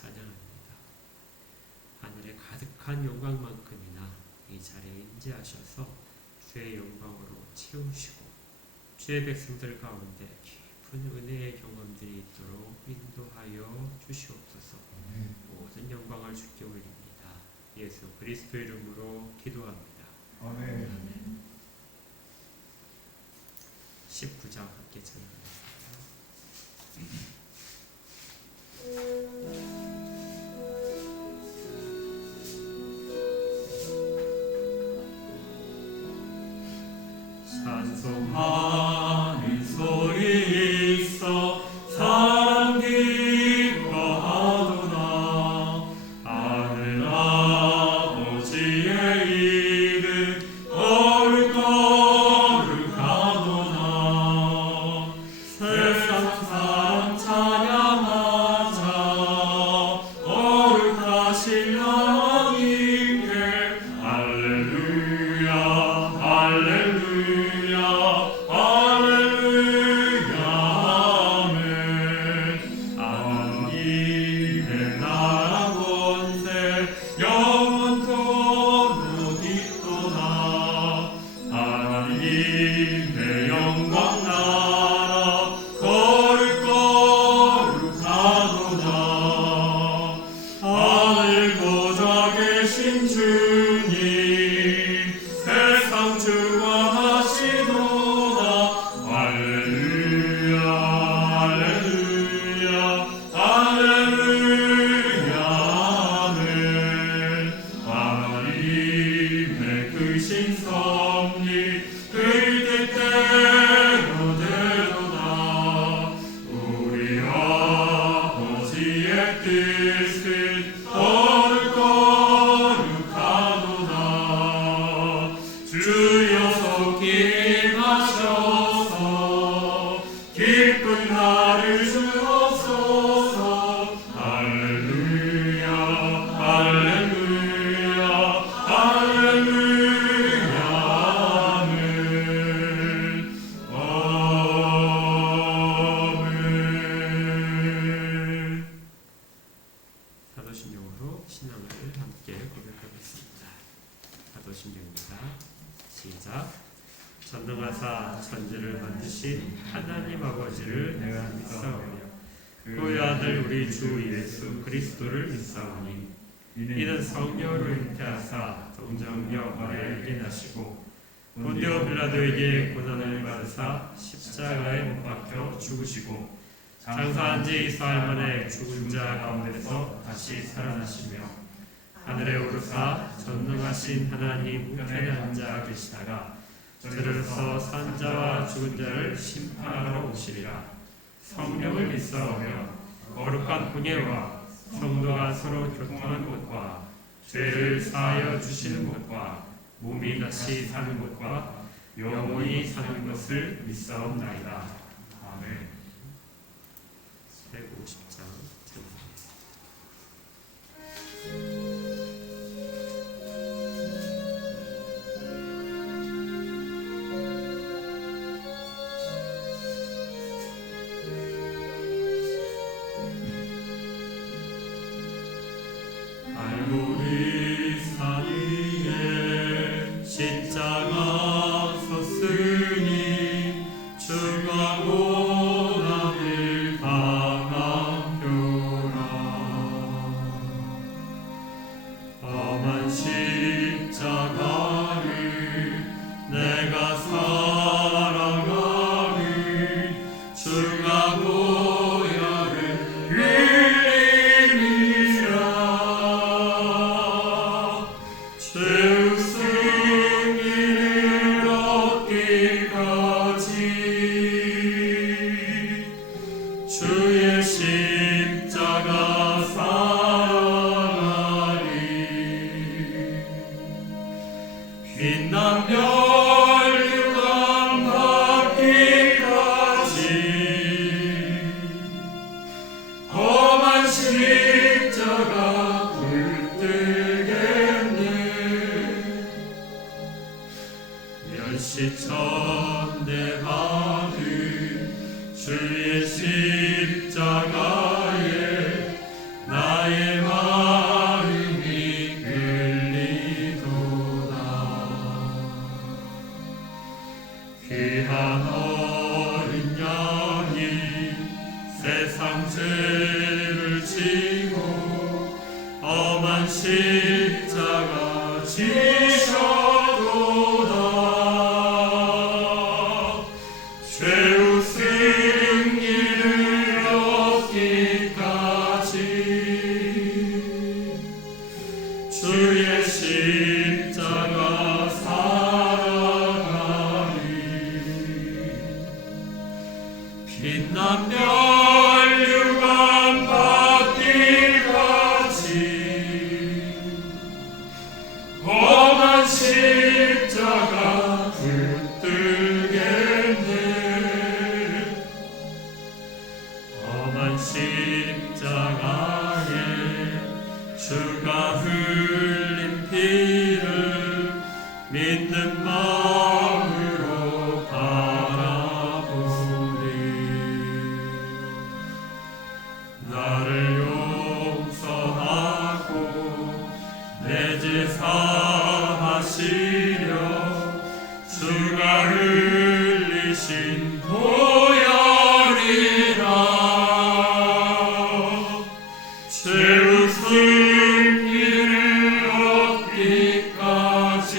찬양합니다. 하늘에 가득한 영광만큼이나 이 자리에 임재하셔서 주의 영광으로 채우시고 주의 백성들 가운데 깊은 은혜의 경험들이 있도록 인도하여 주시옵소서. 모든 영광을 주께 올립니다. 예수 그리스도 이름으로 기도합니다. 아멘. 19장 함께 찬양합니다. 찬송하는 소리 있어 사랑 기뻐하도다. 하늘 아버지의 이름 거룩거룩하도다. 세상 사람 찬양하자. 거룩하신 하나님께 할렐루야 할렐루야 할렐루야 아멘. 하나님의 나라 권세 영원토록 있도다. 하나님의 영광 나라 거룩거룩하도다. 하늘 보좌 계신 주님 세상 주관하시도다. 할렐루야 할렐루야 할렐루야 아멘. 하나님의 크신 섭리 그의 뜻대로 되도다. 우리 아버지의 뜻은 거룩거룩하도다. 주여 속히 임하셔서 기쁜 날을 주옵소서. 할렐루야 할렐루야 할렐루야 아멘. 아멘. 사도신경으로 신앙을 함께 고백하겠습니다. 사도신경입니다. 시작. 전능하사 천지를 만드신 하나님 아버지를 내가 믿사오며 그 아들 우리 주 예수 그리스도를 믿사오니 이는 성령으로 잉태하사 동정녀 마리아에게 나시고 본디오 빌라도에게 고난을 받으사 십자가에 못 박혀 죽으시고 장사한 지 4일 만에 죽은 자 가운데서 다시 살아나시며 하늘에 오르사 전능하신 하나님 우편에 앉아 계시다가 저들어서 산 자와 죽은 자를 심판하러 오시리라. 성령을 믿사오며 거룩한 공예와 성도가 서로 교통하는 것과 죄를 사하여 주시는 것과 몸이 다시 사는 것과 영원히 사는 것을 믿사옵나이다. 아멘. 150장 알고리 산 위에 십자가 섰으니 주가 고난을 당하표라. 험한 십자가를 내가 살아가는 주가 보혈을 흘리리라. 죄의 승리를 얻기까지 주의 십자가 사랑하리. 빛난 멸류관 받기까지 험한 십자가 불뜨겠네. 멸시천대 받은 주의 십자가에 나의 귀한 어린 양이 세상 죄를 지고 험한 십자가 지셔도다. 죄의 승리를 얻기까지 주의 십자가 살아가리. 빛난 멸류관 받기까지 험한 십자가 붙들겠네. 험한 십자가에 주가 흘린 피를 믿는 마음으로 바라보리. 나를 용서하고 내 죄 사하시려 주가 흘리신 보혈이라. 죄의 승리를 얻기까지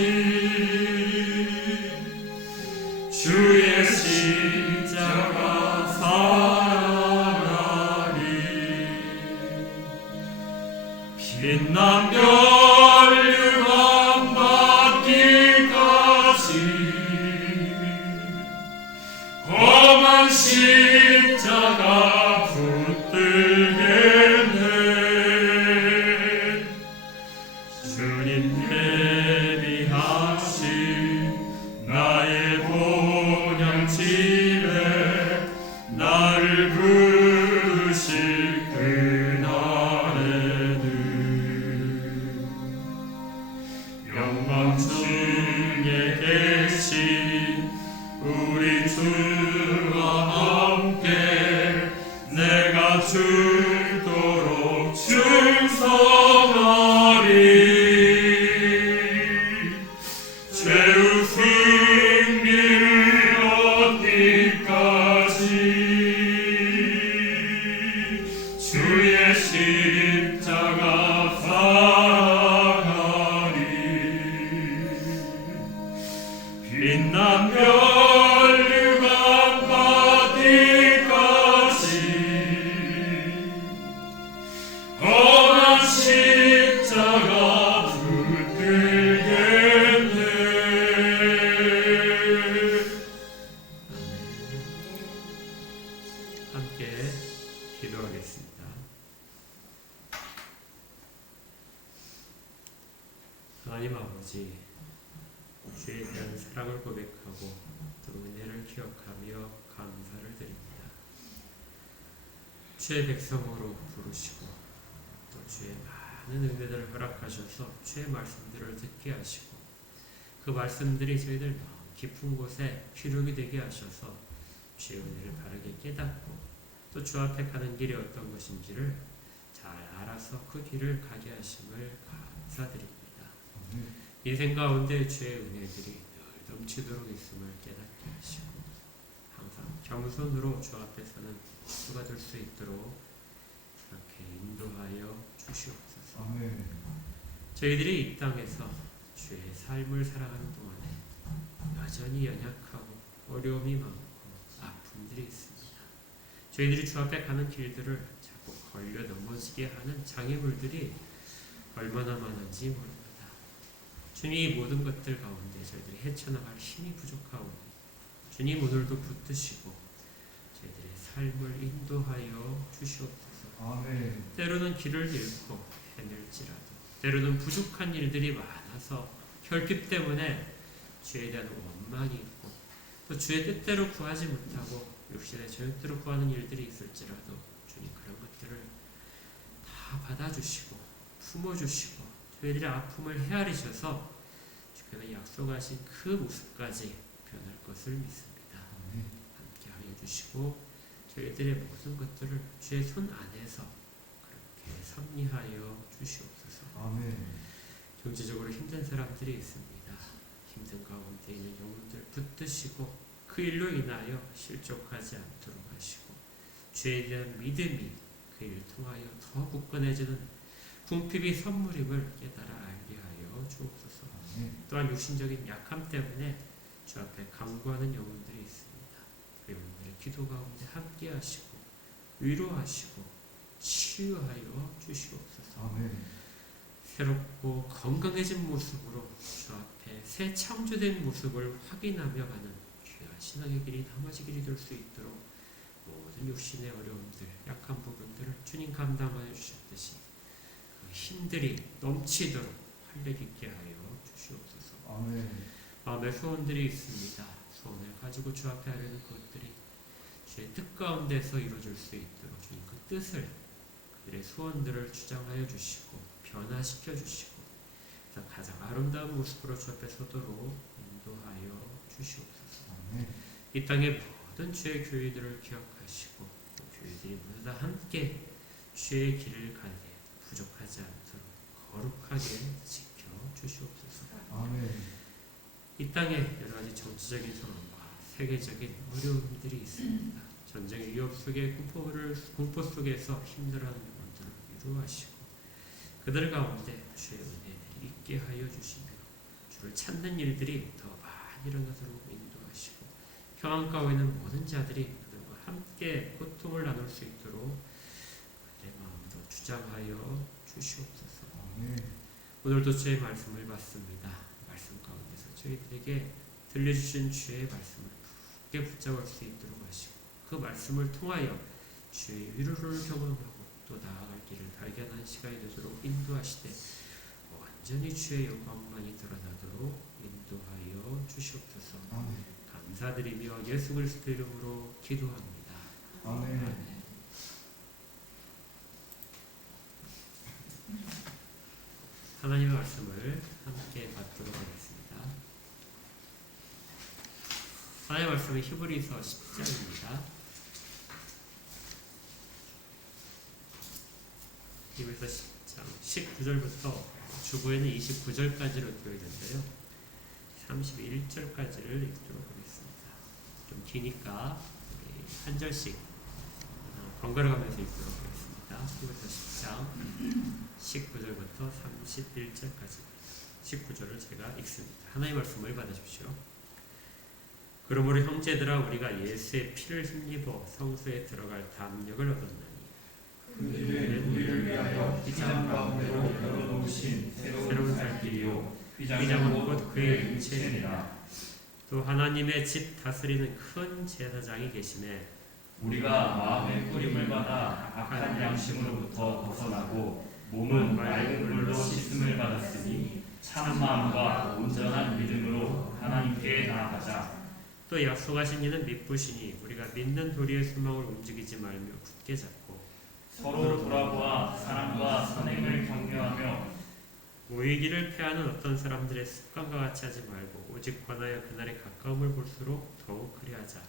주의 십자가 살아가리. 빛난 멸류관 받기까지 험한 십자가 붙들겠네. 주님 예비하신 나의 본향집에 나를 부르실 그날에는 영광 중에 계신 우리 주와 함께 내가 죽도록 충성하리. 죄의 승리를 얻기까지 주의 십자가 살아가리. 빛난 멸류관 받기까지 험한 십자가 붙들겠네. 함께 기도하겠습니다. 하나님 아버지, 주에 대한 사랑을 고백하고 또 은혜를 기억하며 감사를 드립니다. 주의 백성으로 부르시고 또 주의 많은 은혜들을 허락하셔서 주의 말씀들을 듣게 하시고 그 말씀들이 저희들 깊은 곳에 기록이 되게 하셔서 주의 은혜를 바르게 깨닫고 또 주 앞에 가는 길이 어떤 것인지를 잘 알아서 그 길을 가게 하심을 감사드립니다. 인생 가운데 주의 은혜들이 늘 넘치도록 있음을 깨닫게 하시고 항상 겸손으로 주 앞에서는 수가 될 수 있도록 그렇게 인도하여 주시옵소서. 아멘. 저희들이 이 땅에서 주의 삶을 살아가는 동안에 여전히 연약하고 어려움이 많고 아픔들이 있습니다. 저희들이 주 앞에 가는 길들을 자꾸 걸려 넘어지게 하는 장애물들이 얼마나 많은지 모릅니다. 주님, 이 모든 것들 가운데 저희들이 헤쳐나갈 힘이 부족하오니 주님 오늘도 붙드시고 저희들의 삶을 인도하여 주시옵소서. 아멘. 때로는 길을 잃고 헤맬지라도 때로는 부족한 일들이 많아서 결핍 때문에 주에 대한 원망이 있고 또 주의 뜻대로 구하지 못하고 육신의 제 뜻대로 구하는 일들이 있을지라도 주님 그런 것들을 다 받아주시고 품어주시고 저희들의 아픔을 헤아리셔서 주께서 약속하신 그 모습까지 변할 것을 믿습니다. 함께하여 주시고 저희들의 모든 것들을 주의 손 안에서 그렇게 섭리하여 주시옵소서. 아멘. 경제적으로 힘든 사람들이 있습니다. 힘든 가운데 있는 영혼들 붙드시고 그 일로 인하여 실족하지 않도록 하시고 죄에 대한 믿음이 그 일을 통하여 더 굳건해지는 궁핍이 선물임을 깨달아 알게 하여 주옵소서. 또한 육신적인 약함 때문에 주 앞에 간구하는 영혼들이 있습니다. 그 영혼들의 기도 가운데 함께 하시고 위로하시고 치유하여 주시옵소서. 새롭고 건강해진 모습으로 주 앞에 새 창조된 모습을 확인하며 가는 귀한 신앙의 길이 나머지 길이 될 수 있도록 모든 육신의 어려움들, 약한 부분들을 주님 감당하여 주셨듯이 그 힘들이 넘치도록 활력 있게 하여 주시옵소서. 마음의 소원들이 있습니다. 소원을 가지고 주 앞에 하려는 것들이 주의 뜻 가운데서 이루어질 수 있도록 주님 그 뜻을, 그들의 소원들을 주장하여 주시고 변화시켜 주시고 가장 아름다운 모습으로 주 앞에 서도록 인도하여 주시옵소서. 이 땅의 모든 주의 교회들을 기억하시고 그 교회들이 모두 다 함께 주의 길을 가게 부족하지 않도록 거룩하게 지켜 주시옵소서. 이 땅에 여러 가지 정치적인 상황과 세계적인 어려움들이 있습니다. 전쟁의 위협 속에 공포 속에서 힘들어하는 영혼들을 위로하시고 그들 가운데 주의 은혜들이 있게 하여 주시며 주를 찾는 일들이 더 많이 일어나도록 인도하시고 평안가에 있는 모든 자들이 그들과 함께 고통을 나눌 수 있도록 그들의 마음도 주장하여 주시옵소서. 오늘도 주의 말씀을 받습니다. 말씀 가운데서 저희들에게 들려주신 주의 말씀을 굳게 붙잡을 수 있도록 하시고 그 말씀을 통하여 주의 위로를 경험하고 또 나아갈 길을 발견한 시간이 되도록 인도하시되 완전히 주의 영광만이 드러나도록 인도하여 주시옵소서. 감사드리며 예수 그리스도 이름으로 기도합니다. 아멘. 하나님의 말씀을 함께 받도록 하겠습니다. 하나님의 말씀은 히브리서 10장입니다. 히브리서 10장 19절부터 주보에는 29절까지로 되어 있는데요. 31절까지를 읽도록 하겠습니다. 좀 기니까 한 절씩 번갈아 가면서 읽도록 하겠습니다. 히브리서 10장 19절부터 31절까지 19절을 제가 읽습니다. 하나님의 말씀을 받아주십시오. 그러므로 형제들아 우리가 예수의 피를 힘입어 성소에 들어갈 담력을 얻었나니 그는 우리를 위하여 휘장 가운데로 열어놓으신 새로운 살 길이요 휘장은 곧 그의 육체니라. 또 하나님의 집 다스리는 큰 제사장이 계시매 우리가 마음의 꾸림을 받아 악한 양심으로부터 벗어나고 몸은 맑은 물로 씻음을 받았으니 참 마음과 온전한 믿음으로 하나님께 나아가자. 또 약속하신 이는 믿으시니 우리가 믿는 도리의 소망을 움직이지 말며 굳게 잡고 서로 돌아보아 사랑과 선행을 격려하며 모이기를 패하는 어떤 사람들의 습관과 같이 하지 말고 오직 권하여 그날의 가까움을 볼수록 더욱 그리하자.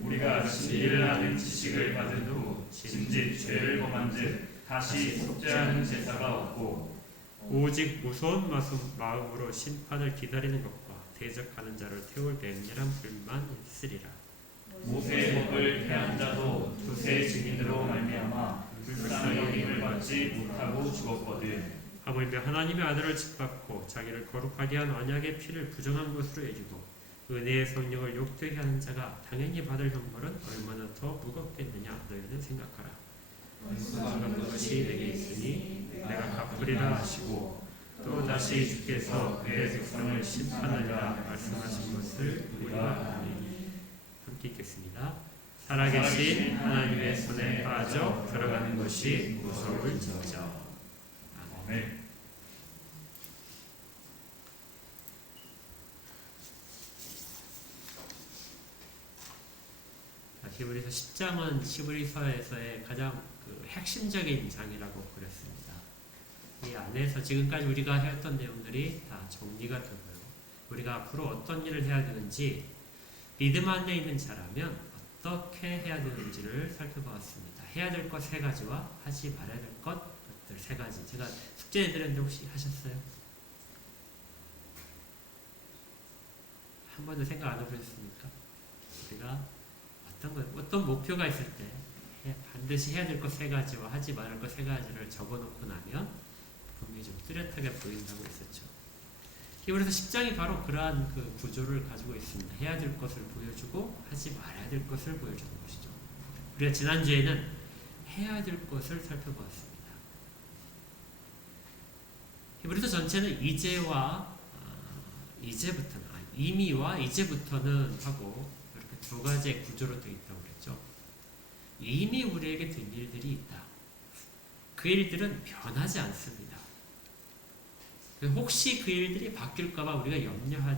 우리가 진리를 아는 지식을 받은 후 진즉 죄를 범한즉 다시 속죄하는 제사가 없고 오직 무서운 마음으로 심판을 기다리는 것과 대적하는 자를 태울 맹렬한 불만 있으리라. 모세의 법을 폐한 자도 두세 증인으로 말미암아 불쌍히 여김을 받지 못하고 죽었거든. 하물며 하나님의 아들을 짓밟고 자기를 거룩하게 한 언약의 피를 부정한 것으로 여기고 은혜의 성령을 욕되게 하는 자가 당연히 받을 형벌은 얼마나 더 무겁겠느냐 너희는 생각하라. 말씀하는 것이 내게 있으니 내가 갚으리라 하시고 또 다시 주께서 그의 백성을 심판하리라 말씀하신 것을 우리가 아니. 함께 읽겠습니다. 살아계신 하나님의 손에 빠져 들어가는 것이 무서울지어다. 아멘. 히브리서 10장은 히브리서에서의 가장 핵심적인 장이라고 그랬습니다. 이 안에서 지금까지 우리가 해왔던 내용들이 다 정리가 되고요. 우리가 앞으로 어떤 일을 해야 되는지 믿음 안에 있는 자라면 어떻게 해야 되는지를 살펴보았습니다. 해야 될 것 3가지와 하지 말아야 될 것들 3가지. 제가 숙제 내드렸는데 혹시 하셨어요? 한 번도 생각 안 해보셨습니까? 우리가 어떤 목표가 있을 때 반드시 해야 될 것 세 가지와 하지 말을 것 세 가지를 적어놓고 나면 분명히 좀 뚜렷하게 보인다고 했었죠. 히브리서 10장이 바로 그러한 그 구조를 가지고 있습니다. 해야 될 것을 보여주고 하지 말아야 될 것을 보여주는 것이죠. 우리가 지난주에는 해야 될 것을 살펴보았습니다. 히브리서 전체는 이미와 이제부터는 하고 이렇게 두 가지의 구조로 되어 있다고 그랬죠. 이미 우리에게 된 일들이 있다. 그 일들은 변하지 않습니다. 혹시 그 일들이 바뀔까봐 우리가 염려할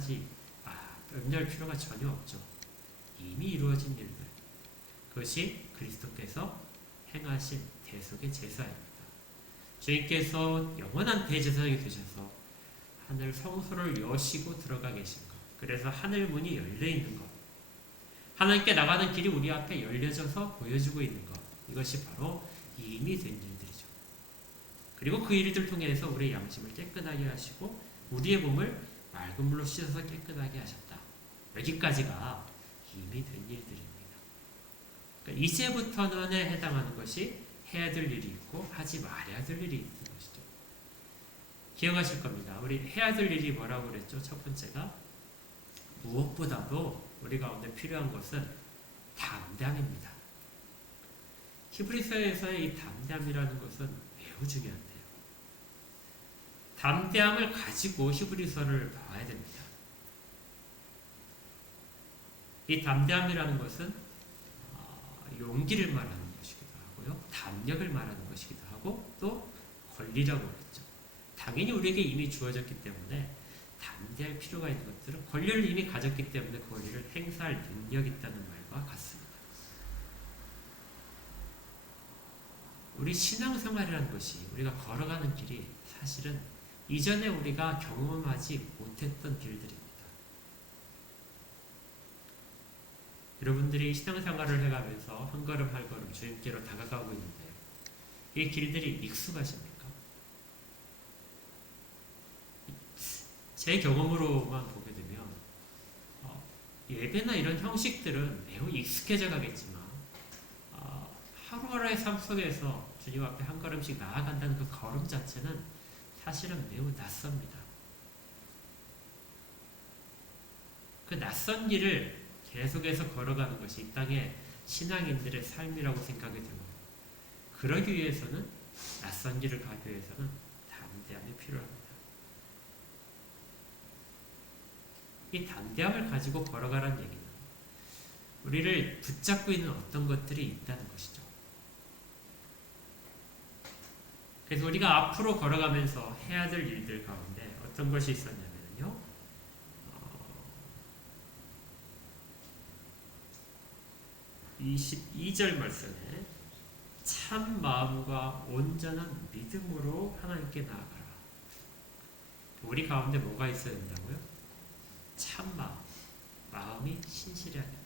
필요가 전혀 없죠. 이미 이루어진 일들. 그것이 그리스도께서 행하신 대속의 제사입니다. 주님께서 영원한 대제사장이 되셔서 하늘 성소를 여시고 들어가 계신 것. 그래서 하늘 문이 열려 있는 것. 하나님께 나가는 길이 우리 앞에 열려져서 보여주고 있는 것. 이것이 바로 이미 된 일들이죠. 그리고 그 일들 통해서 우리의 양심을 깨끗하게 하시고 우리의 몸을 맑은 물로 씻어서 깨끗하게 하셨다. 여기까지가 이미 된 일들입니다. 그러니까 이제부터는에 해당하는 것이 해야 될 일이 있고 하지 말아야 될 일이 있는 것이죠. 기억하실 겁니다. 우리 해야 될 일이 뭐라고 그랬죠? 첫 번째가 무엇보다도 우리 가운데 필요한 것은 담대함입니다. 히브리서에서의 이 담대함이라는 것은 매우 중요한데요. 담대함을 가지고 히브리서를 봐야 됩니다. 이 담대함이라는 것은 용기를 말하는 것이기도 하고요. 담력을 말하는 것이기도 하고 또 권리라고 그랬죠. 당연히 우리에게 이미 주어졌기 때문에 담대할 필요가 있는 것들은 권리를 이미 가졌기 때문에 그 권리를 행사할 능력이 있다는 말과 같습니다. 우리 신앙생활이라는 것이 우리가 걸어가는 길이 사실은 이전에 우리가 경험하지 못했던 길들입니다. 여러분들이 신앙생활을 해가면서 한 걸음 한 걸음 주님께로 다가가고 있는데 이 길들이 익숙하십니까? 제 경험으로만 보게 되면 예배나 이런 형식들은 매우 익숙해져 가겠지만 하루하루의 삶 속에서 주님 앞에 한 걸음씩 나아간다는 그 걸음 자체는 사실은 매우 낯섭니다. 그 낯선 길을 계속해서 걸어가는 것이 이 땅의 신앙인들의 삶이라고 생각이 되고 그러기 위해서는 낯선 길을 가기 위해서는 담대함이 필요합니다. 이 담대함을 가지고 걸어가라는 얘기는 우리를 붙잡고 있는 어떤 것들이 있다는 것이죠. 그래서 우리가 앞으로 걸어가면서 해야 될 일들 가운데 어떤 것이 있었냐면요. 22절 말씀에 참 마음과 온전한 믿음으로 하나님께 나아가라. 우리 가운데 뭐가 있어야 된다고요? 참 마음이 신실해야 된다.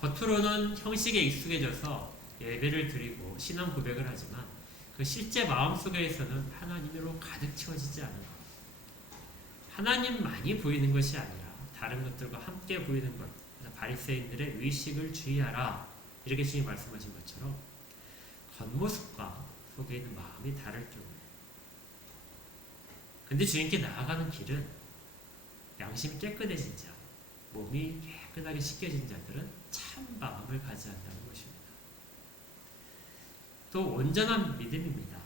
겉으로는 형식에 익숙해져서 예배를 드리고 신앙 고백을 하지만 그 실제 마음속에서는 하나님으로 가득 채워지지 않은 것. 하나님만이 보이는 것이 아니라 다른 것들과 함께 보이는 것. 바리새인들의 의식을 주의하라. 이렇게 주님 말씀하신 것처럼 겉모습과 속에 있는 마음이 다를 경우에 근데 주님께 나아가는 길은 양심이 깨끗해진 자, 몸이 깨끗하게 씻겨진 자들은 참 마음을 가져야 한다는 것입니다. 또 온전한 믿음입니다.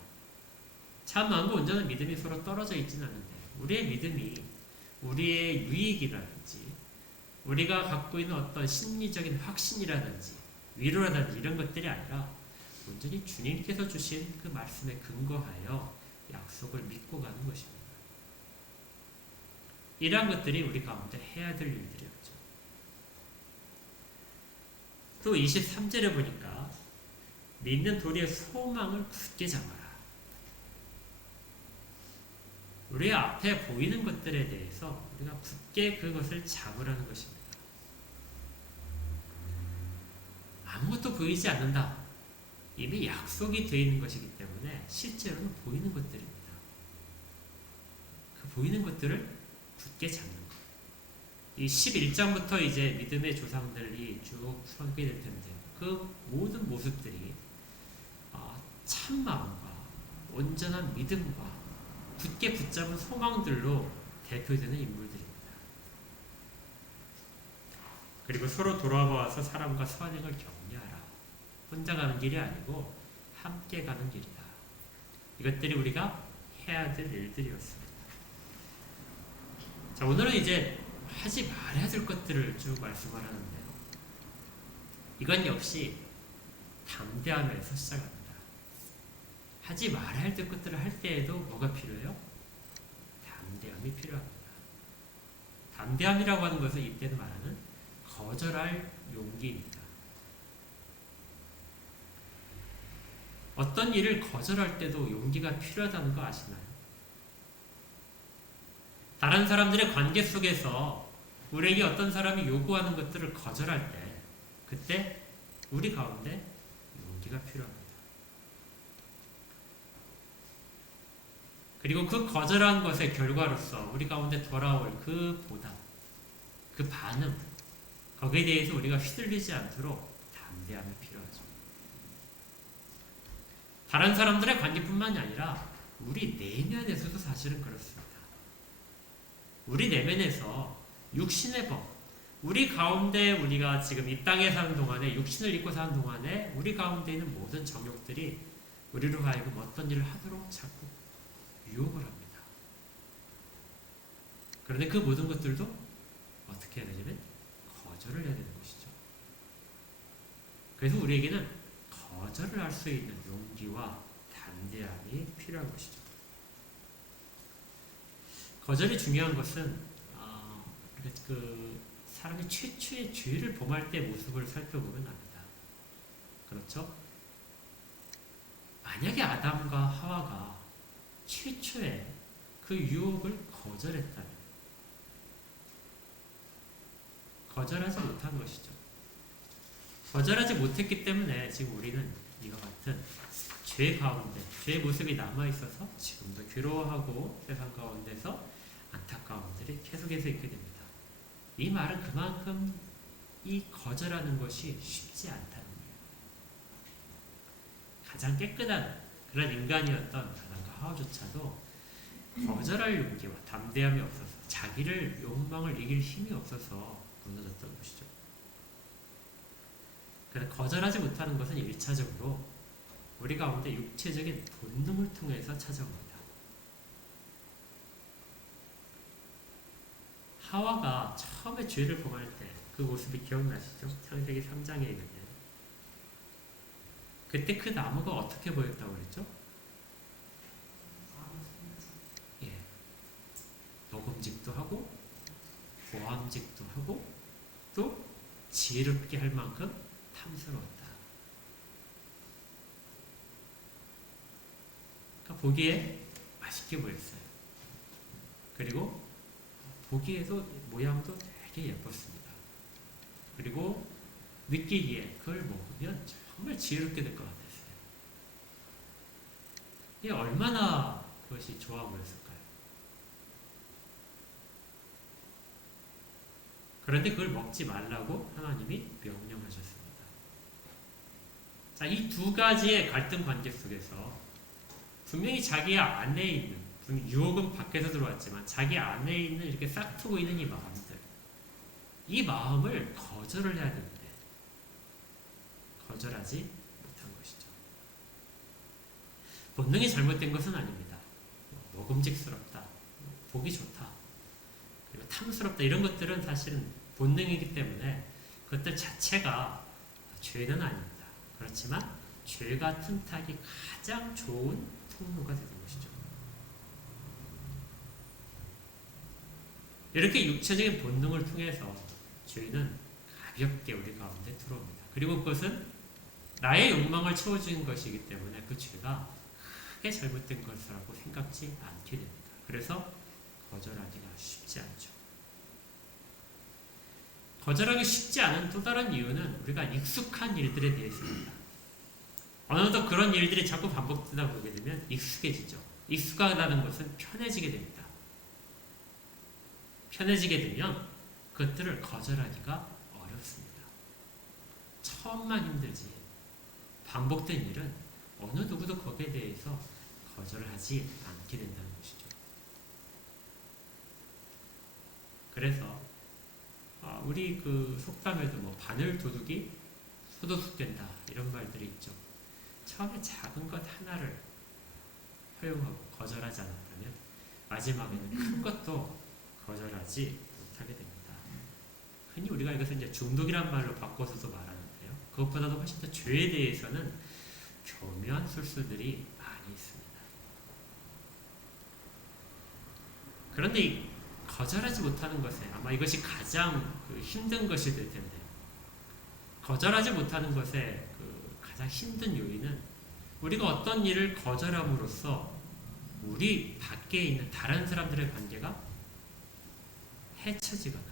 참 마음과 온전한 믿음이 서로 떨어져 있지는 않은데 우리의 믿음이 우리의 유익이라든지 우리가 갖고 있는 어떤 심리적인 확신이라든지 위로라든지 이런 것들이 아니라 온전히 주님께서 주신 그 말씀에 근거하여 약속을 믿고 가는 것입니다. 이러한 것들이 우리 가운데 해야 될 일들이었죠. 또 23절에 보니까 믿는 도리의 소망을 굳게 잡아라. 우리 앞에 보이는 것들에 대해서 우리가 굳게 그것을 잡으라는 것입니다. 아무것도 보이지 않는다. 이미 약속이 되어 있는 것이기 때문에 실제로는 보이는 것들입니다. 그 보이는 것들을 굳게 잡는 것. 이 11장부터 이제 믿음의 조상들이 쭉 소개될 텐데 그 모든 모습들이 참 마음과 온전한 믿음과 굳게 붙잡은 소망들로 대표되는 인물들입니다. 그리고 서로 돌아와서 사람과 선행을 격려하라. 혼자 가는 길이 아니고 함께 가는 길이다. 이것들이 우리가 해야 될 일들이었습니다. 자, 오늘은 이제 하지 말아야 될 것들을 쭉 말씀을 하는데요. 이건 역시 담대함에서 시작합니다. 하지 말아야 될 것들을 할 때에도 뭐가 필요해요? 담대함이 필요합니다. 담대함이라고 하는 것은 이때는 말하는 거절할 용기입니다. 어떤 일을 거절할 때도 용기가 필요하다는 거 아시나요? 다른 사람들의 관계 속에서 우리에게 어떤 사람이 요구하는 것들을 거절할 때 그때 우리 가운데 용기가 필요합니다. 그리고 그 거절한 것의 결과로서 우리 가운데 돌아올 그 보답, 그 반응, 거기에 대해서 우리가 휘둘리지 않도록 담대함이 필요하죠. 다른 사람들의 관계뿐만이 아니라 우리 내면에서도 사실은 그렇습니다. 우리 내면에서 육신의 법, 우리 가운데 우리가 지금 이 땅에 사는 동안에 육신을 입고 사는 동안에 우리 가운데 있는 모든 정욕들이 우리로 하여금 어떤 일을 하도록 자꾸 유혹을 합니다. 그런데 그 모든 것들도 어떻게 해야 되냐면 거절을 해야 되는 것이죠. 그래서 우리에게는 거절을 할 수 있는 용기와 담대함이 필요한 것이죠. 거절이 중요한 것은 그 사람이 최초의 죄를 범할 때 모습을 살펴보면 압니다. 그렇죠? 만약에 아담과 하와가 최초의 그 유혹을 거절했다면 거절하지 못한 것이죠. 거절하지 못했기 때문에 지금 우리는 이와 같은 죄 가운데 죄의 모습이 남아있어서 지금도 괴로워하고 세상 가운데서 안타까운 일이 계속해서 있게 됩니다. 이 말은 그만큼 이 거절하는 것이 쉽지 않다는 거예요. 가장 깨끗한 그런 인간이었던 아담과 하와조차도 거절할 용기와 담대함이 없어서 자기를 욕망을 이길 힘이 없어서 무너졌던 것이죠. 그래서 거절하지 못하는 것은 1차적으로 우리 가운데 육체적인 본능을 통해서 찾아옵니다. 하와가 처음에 죄를 범할 때 그 모습이 기억나시죠? 창세기 3장에 있는데 그때 그 나무가 어떻게 보였다고 그랬죠? 예, 먹음직도 하고 보암직도 하고 또 지혜롭게 할 만큼 탐스러웠다. 그러니까 보기에 맛있게 보였어요. 그리고 보기에도 모양도 되게 예뻤습니다. 그리고 느끼기에 그걸 먹으면 정말 지혜롭게 될 것 같았어요. 이게 얼마나 그것이 좋아 보였을까요? 그런데 그걸 먹지 말라고 하나님이 명령하셨습니다. 자, 이 두 가지의 갈등 관계 속에서 분명히 자기 안에 있는 유혹은 밖에서 들어왔지만 자기 안에 있는 이렇게 싹트고 있는 이 마음들, 이 마음을 거절을 해야 되는데 거절하지 못한 것이죠. 본능이 잘못된 것은 아닙니다. 먹음직스럽다, 보기 좋다, 그리고 탐스럽다 이런 것들은 사실은 본능이기 때문에 그것들 자체가 죄는 아닙니다. 그렇지만 죄가 틈타기 가장 좋은 통로가 되는 것이죠. 이렇게 육체적인 본능을 통해서 죄는 가볍게 우리 가운데 들어옵니다. 그리고 그것은 나의 욕망을 채워주는 것이기 때문에 그 죄가 크게 잘못된 것이라고 생각지 않게 됩니다. 그래서 거절하기가 쉽지 않죠. 거절하기 쉽지 않은 또 다른 이유는 우리가 익숙한 일들에 대해서입니다. 어느덧 그런 일들이 자꾸 반복되다 보게 되면 익숙해지죠. 익숙하다는 것은 편해지게 됩니다. 편해지게 되면 그것들을 거절하기가 어렵습니다. 처음만 힘들지 반복된 일은 어느 누구도 거기에 대해서 거절하지 않게 된다는 것이죠. 그래서 우리 그 속담에도 뭐 바늘 도둑이 소도둑된다 이런 말들이 있죠. 처음에 작은 것 하나를 허용하고 거절하지 않았다면 마지막에는 큰 것도 거절하지 못하게 됩니다. 흔히 우리가 이것을 이제 중독이란 말로 바꿔서도 말하는데요. 그것보다도 훨씬 더 죄에 대해서는 교묘한 술수들이 많이 있습니다. 그런데 이 거절하지 못하는 것에 아마 이것이 가장 힘든 것이 될 텐데요. 거절하지 못하는 것에 가장 힘든 요인은 우리가 어떤 일을 거절함으로써 우리 밖에 있는 다른 사람들의 관계가 해쳐지거나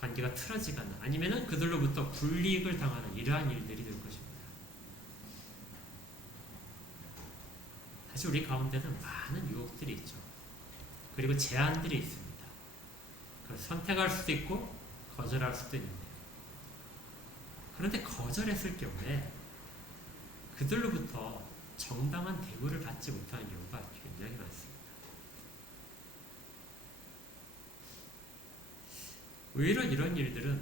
관계가 틀어지거나 아니면은 그들로부터 불이익을 당하는 이러한 일들이 될 것입니다. 사실 우리 가운데는 많은 유혹들이 있죠. 그리고 제한들이 있습니다. 선택할 수도 있고 거절할 수도 있는데 그런데 거절했을 경우에 그들로부터 정당한 대우를 받지 못하는 경우가 굉장히 많습니다. 오히려 이런 일들은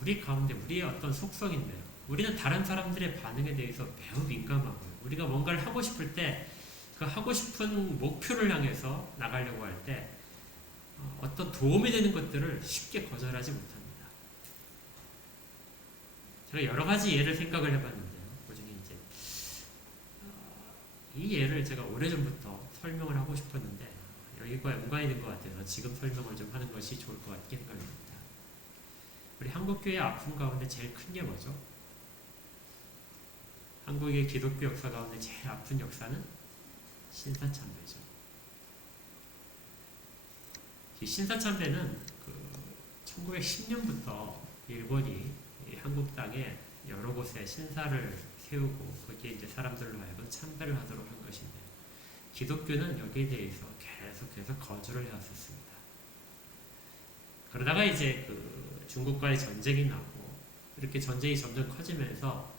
우리 가운데 우리의 어떤 속성인데요. 우리는 다른 사람들의 반응에 대해서 매우 민감하고요. 우리가 뭔가를 하고 싶을 때 그 하고 싶은 목표를 향해서 나가려고 할 때 어떤 도움이 되는 것들을 쉽게 거절하지 못합니다. 제가 여러 가지 예를 생각을 해봤는데요. 그중에 이제 이 예를 제가 오래전부터 설명을 하고 싶었는데 여기과 연관이 된 것 같아서 지금 설명을 좀 하는 것이 좋을 것 같게 생각합니다. 우리 한국교회의 아픔 가운데 제일 큰 게 뭐죠? 한국의 기독교 역사 가운데 제일 아픈 역사는 신사참배죠. 이 신사참배는 1910년부터 일본이 한국 땅에 여러 곳에 신사를 세우고 거기에 이제 사람들로 하여금 참배를 하도록 한 것인데 기독교는 여기에 대해서 계속해서 거절을 해왔었습니다. 그러다가 이제 중국과의 전쟁이 나고 이렇게 전쟁이 점점 커지면서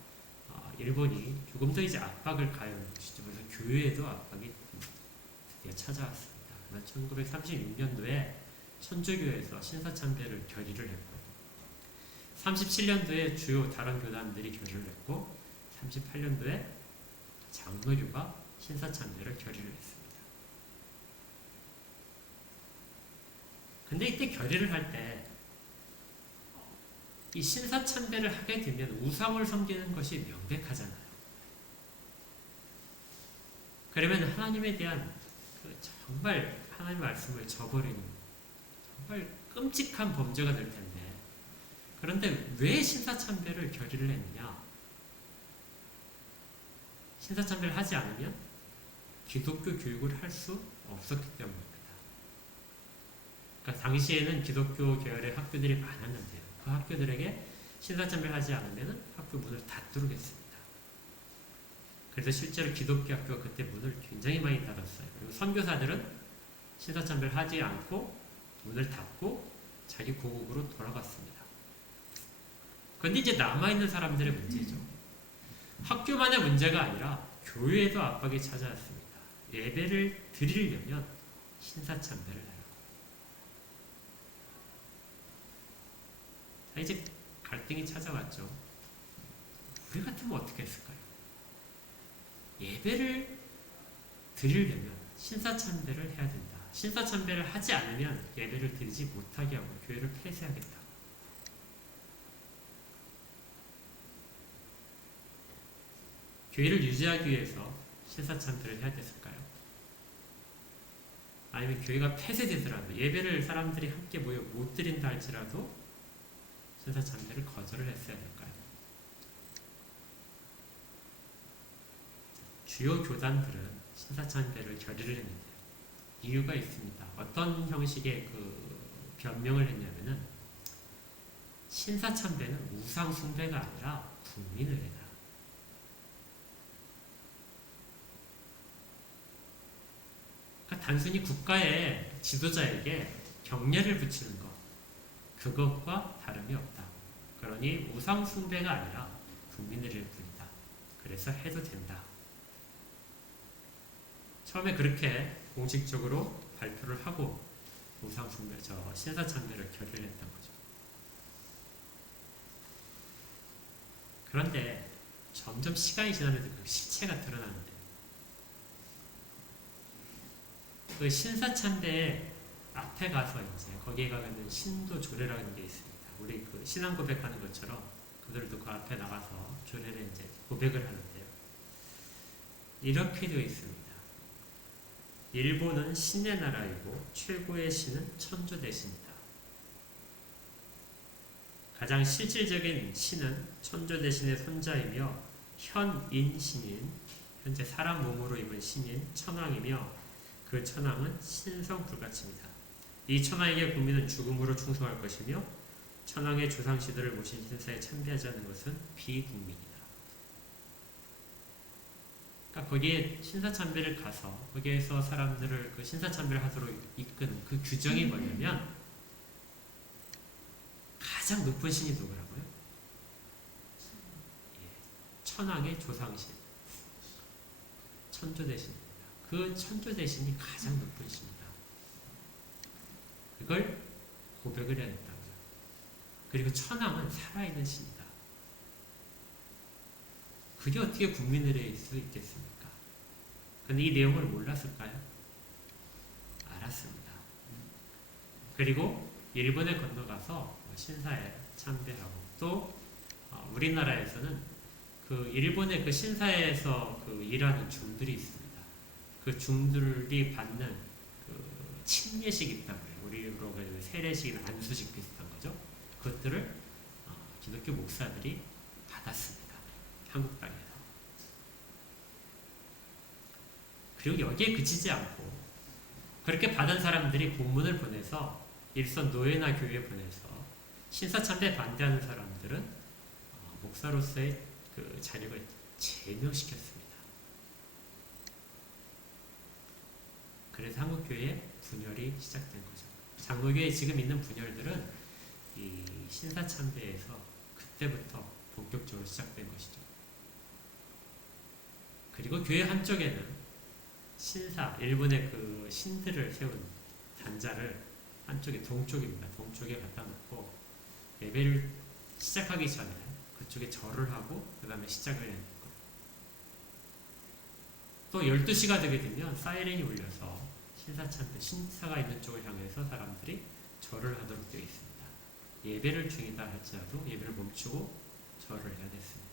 일본이 조금 더 이제 압박을 가하는 것이죠. 그래서 교회에도 압박이 드디어 찾아왔습니다. 1936년도에 천주교에서 신사참배를 결의를 했고 37년도에 주요 다른 교단들이 결의를 했고 38년도에 장로교가 신사참배를 결의를 했습니다. 근데 이때 결의를 할 때 이 신사참배를 하게 되면 우상을 섬기는 것이 명백하잖아요. 그러면 하나님에 대한 정말 하나님 말씀을 저버리는 정말 끔찍한 범죄가 될 텐데 그런데 왜 신사참배를 결의를 했느냐? 신사참배를 하지 않으면 기독교 교육을 할 수 없었기 때문입니다. 그러니까 당시에는 기독교 계열의 학교들이 많았는데요. 그 학교들에게 신사참배를 하지 않으면 학교 문을 닫도록했습니다. 그래서 실제로 기독교 학교가 그때 문을 굉장히 많이 닫았어요. 그리고 선교사들은 신사참배를 하지 않고 문을 닫고 자기 고국으로 돌아갔습니다. 그런데 이제 남아있는 사람들의 문제죠. 학교만의 문제가 아니라 교회에도 압박이 찾아왔습니다. 예배를 드리려면 신사참배를 해요. 이제 갈등이 찾아왔죠. 우리 같으면 어떻게 했을까요? 예배를 드리려면 신사참배를 해야 된다. 신사참배를 하지 않으면 예배를 드리지 못하게 하고 교회를 폐쇄하겠다. 교회를 유지하기 위해서 신사참배를 해야 됐을까요? 아니면 교회가 폐쇄되더라도 예배를 사람들이 함께 모여 못 드린다 할지라도 신사참배를 거절을 했어야 될까요? 주요 교단들은 신사참배를 결의를 했는데 이유가 있습니다. 어떤 형식의 변명을 했냐면은 신사참배는 우상 숭배가 아니라 국민의례다. 그러니까 단순히 국가의 지도자에게 경례를 붙이는 것 그것과 다름이 없다. 그러니 우상 숭배가 아니라 국민들일 뿐이다. 그래서 해도 된다. 처음에 그렇게 공식적으로 발표를 하고 우상 숭배, 신사참배를 결의했던 거죠. 그런데 점점 시간이 지나면서 그 실체가 드러나는데, 그 신사참배 앞에 가서 이제 거기에 가면 신도 조례라는 게 있습니다. 우리 그 신앙 고백하는 것처럼 그들도 그 앞에 나가서 조례를 이제 고백을 하는데요. 이렇게 되어 있습니다. 일본은 신의 나라이고 최고의 신은 천조 대신이다. 가장 실질적인 신은 천조 대신의 손자이며 현인신인, 현재 사람 몸으로 입은 신인 천황이며 그 천황은 신성 불가침이다. 이 천황에게 국민은 죽음으로 충성할 것이며 천황의 조상시들을 모신 신사에 참배하지 않는 것은 비국민이다. 그러니까 거기에 신사참배를 가서 거기에서 사람들을 그 신사참배를 하도록 이끄는 그 규정이 뭐냐면, 가장 높은 신이 누구라고요? 천황의 조상신, 천조대신입니다. 그 천조대신이 가장 높은 신이다. 그걸 고백을 해야 된다고요. 그리고 천황은 살아있는 신이다. 그게 어떻게 국민의례일 수 있겠습니까? 근데 이 내용을 몰랐을까요? 알았습니다. 그리고 일본에 건너가서 신사에 참배하고, 또 우리나라에서는 그 일본의 그 신사에서 그 일하는 중들이 있습니다. 그 중들이 받는 그 침례식 있다고요. 우리로 그 세례식이나 안수식 비슷한 거죠. 그것들을 기독교 목사들이 받았습니다. 한국 땅에서. 그리고 여기에 그치지 않고 그렇게 받은 사람들이 공문을 보내서 일선 노예나 교회에 보내서 신사참배에 반대하는 사람들은 목사로서의 그 자격을 제명시켰습니다. 그래서 한국교회의 분열이 시작된 거죠. 장로교에 지금 있는 분열들은 이 신사참배에서 그때부터 본격적으로 시작된 것이죠. 그리고 교회 한쪽에는 신사, 일본의 그 신들을 세운 단자를 한쪽에, 동쪽입니다. 동쪽에 갖다 놓고 예배를 시작하기 전에 그쪽에 절을 하고 그 다음에 시작을 해야 됩니다. 또 12시가 되게 되면 사이렌이 울려서 신사참배, 신사가 있는 쪽을 향해서 사람들이 절을 하도록 되어 있습니다. 예배를 중이다 할지라도 예배를 멈추고 절을 해야 됐습니다.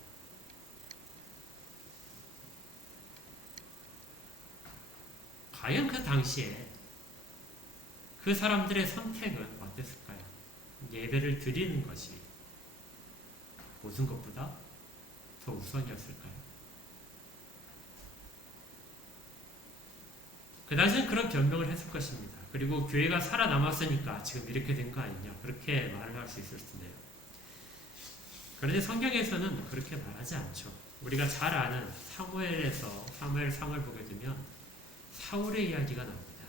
과연 그 당시에 그 사람들의 선택은 어땠을까요? 예배를 드리는 것이 모든 것보다 더 우선이었을까요? 그 당시에는 그런 변명을 했을 것입니다. 그리고 교회가 살아남았으니까 지금 이렇게 된 거 아니냐, 그렇게 말을 할 수 있을 텐데요. 그런데 성경에서는 그렇게 말하지 않죠. 우리가 잘 아는 사무엘에서 사무엘상을 보게 되면 사울의 이야기가 나옵니다.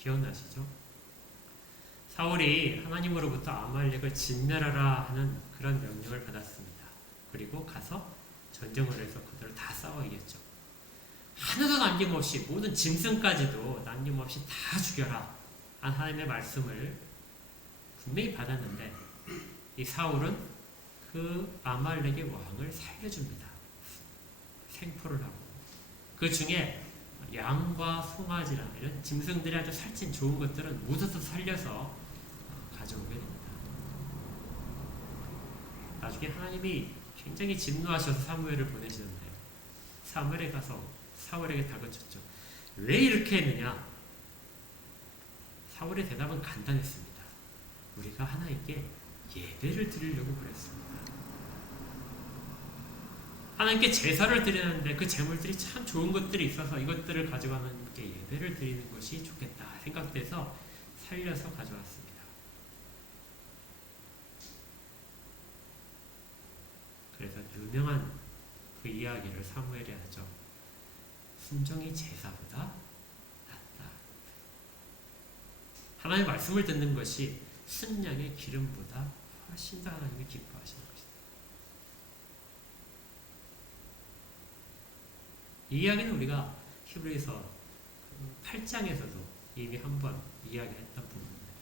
기억나시죠? 사울이 하나님으로부터 아말렉을 진멸하라 하는 그런 명령을 받았습니다. 그리고 가서 전쟁을 해서 그들을 다 싸워 이겼죠. 하나도 남김없이, 모든 짐승까지도 남김없이 다 죽여라 한 하나님의 말씀을 분명히 받았는데, 이 사울은 그 아말렉의 왕을 살려줍니다. 생포를 하고 그 중에 양과 송아지나 이런 짐승들이 아주 살찐 좋은 것들은 묻어서 살려서 가져오게 됩니다. 나중에 하나님이 굉장히 진노하셔서 사무엘을 보내시는데요. 사무엘에 가서 사울에게 다그쳤죠. 왜 이렇게 했느냐? 사울의 대답은 간단했습니다. 우리가 하나님께 예배를 드리려고 그랬습니다. 하나님께 제사를 드리는데 그 제물들이 참 좋은 것들이 있어서 이것들을 가지고 하나님께 예배를 드리는 것이 좋겠다 생각돼서 살려서 가져왔습니다. 그래서 유명한 그 이야기를 사무엘이 하죠. 순종이 제사보다 낫다. 하나님의 말씀을 듣는 것이 순양의 기름보다 훨씬 더 하나님이 기뻐하시는 것이다. 이 이야기는 우리가 히브리서 8장에서도 이미 한번 이야기했던 부분입니다.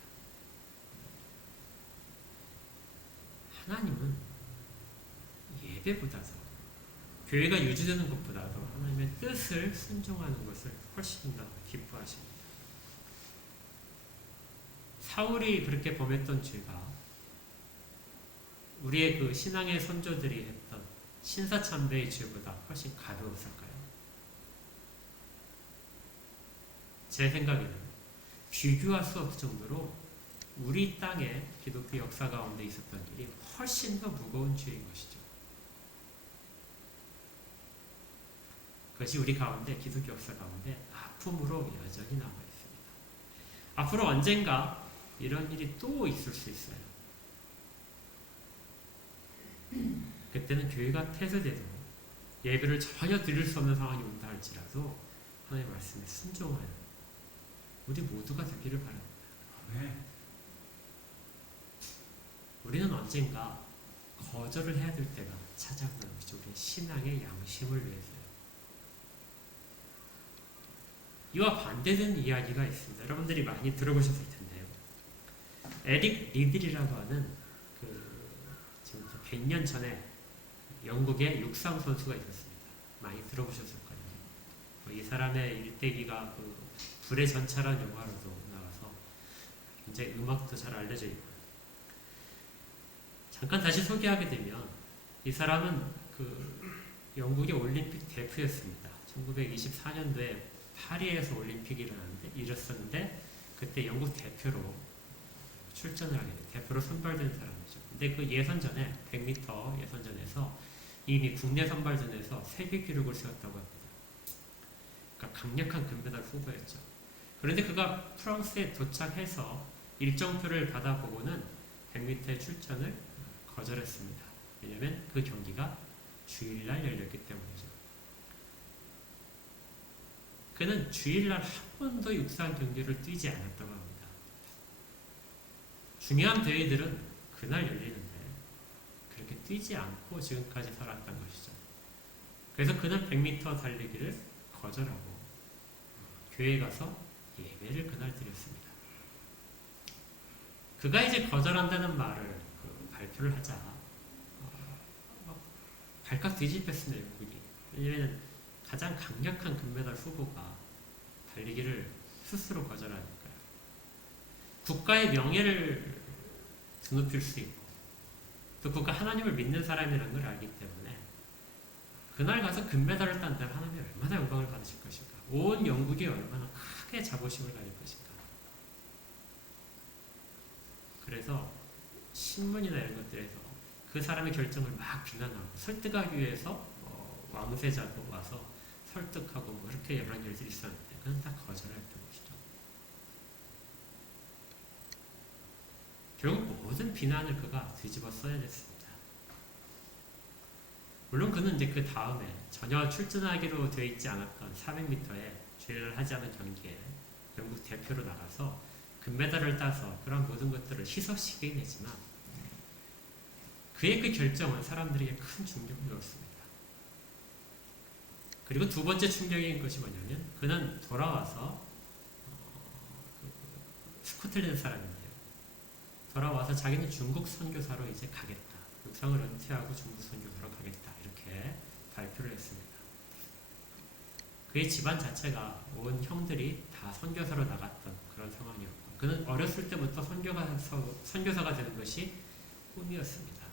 하나님은 예배보다도 교회가 유지되는 것보다도 하나님의 뜻을 순종하는 것을 훨씬 더 기뻐하십니다. 사울이 그렇게 범했던 죄가 우리의 그 신앙의 선조들이 했던 신사참배의 죄보다 훨씬 가벼웠을까요? 제 생각에는 비교할 수 없을 정도로 우리 땅에 기독교 역사 가운데 있었던 일이 훨씬 더 무거운 죄인 것이죠. 그것이 우리 가운데, 기독교 역사 가운데 아픔으로 여전히 남아 있습니다. 앞으로 언젠가 이런 일이 또 있을 수 있어요. 그때는 교회가 폐쇄되도 예배를 전혀 드릴 수 없는 상황이 온다 할지라도 하나님의 말씀에 순종하는 우리 모두가 되기를 바랍니다. 네. 우리는 언젠가 거절을 해야 될 때가 찾아오는 것이죠. 우리의 신앙의 양심을 위해서요. 이와 반대된 이야기가 있습니다. 여러분들이 많이 들어보셨을 텐데요. 에릭 리들이라고 하는 지금부터 100년 전에 영국의 육상 선수가 있었습니다. 많이 들어보셨을 거예요. 이 사람의 일대기가 불의 전차라는 영화로도 나와서 굉장히 음악도 잘 알려져 있고요. 잠깐 다시 소개하게 되면 이 사람은 영국의 올림픽 대표였습니다. 1924년도에 파리에서 올림픽이 일었었는데 그때 영국 대표로 출전을 하게 돼요. 대표로 선발된 사람이죠. 근데 그 예선전에 100m 예선전에서 이미 국내 선발전에서 세계 기록을 세웠다고 합니다. 그러니까 강력한 금메달 후보였죠. 그런데 그가 프랑스에 도착해서 일정표를 받아보고는 100m의 출전을 거절했습니다. 왜냐하면 그 경기가 주일날 열렸기 때문이죠. 그는 주일날 한 번도 육상 경기를 뛰지 않았다고 합니다. 중요한 대회들은 그날 열리는데 그렇게 뛰지 않고 지금까지 살았던 것이죠. 그래서 그는 100m 달리기를 거절하고 교회에 가서 예배를 그날 드렸습니다. 그가 이제 거절한다는 말을 발표를 하자 발칵 뒤집혔습니다. 영국이. 왜냐하면 가장 강력한 금메달 후보가 달리기를 스스로 거절하니까요. 국가의 명예를 드높일 수 있고 또 국가 하나님을 믿는 사람이라는 걸 알기 때문에 그날 가서 금메달을 딴다면 하나님이 얼마나 영광을 받으실 것인가, 온 영국이 얼마나 크게 자부심을 가질 것인가. 그래서 신문이나 이런 것들에서 그 사람의 결정을 막 비난하고 설득하기 위해서 왕세자도 와서 설득하고 그렇게 여러 일들이 있었는데 그건 다 거절했던 것이죠. 결국 모든 비난을 그가 뒤집어 써야 됐습니다. 물론 그는 이제 그 다음에 전혀 출전하기로 되어 있지 않았던 400m에 주의를 하지 않은 경기에 영국 대표로 나가서 금메달을 따서 그런 모든 것들을 희석시키긴 했지만 그의 그 결정은 사람들에게 큰 충격을 줬습니다. 그리고 두 번째 충격인 것이 뭐냐면 그는 돌아와서 스코틀랜드 사람인데요. 돌아와서 자기는 중국 선교사로 이제 가겠다. 육상을 은퇴하고 중국 선교사로 가겠다. 이렇게 발표를 했습니다. 그의 집안 자체가 온 형들이 다 선교사로 나갔던 그런 상황이었고 그는 어렸을 때부터 선교사가 되는 것이 꿈이었습니다.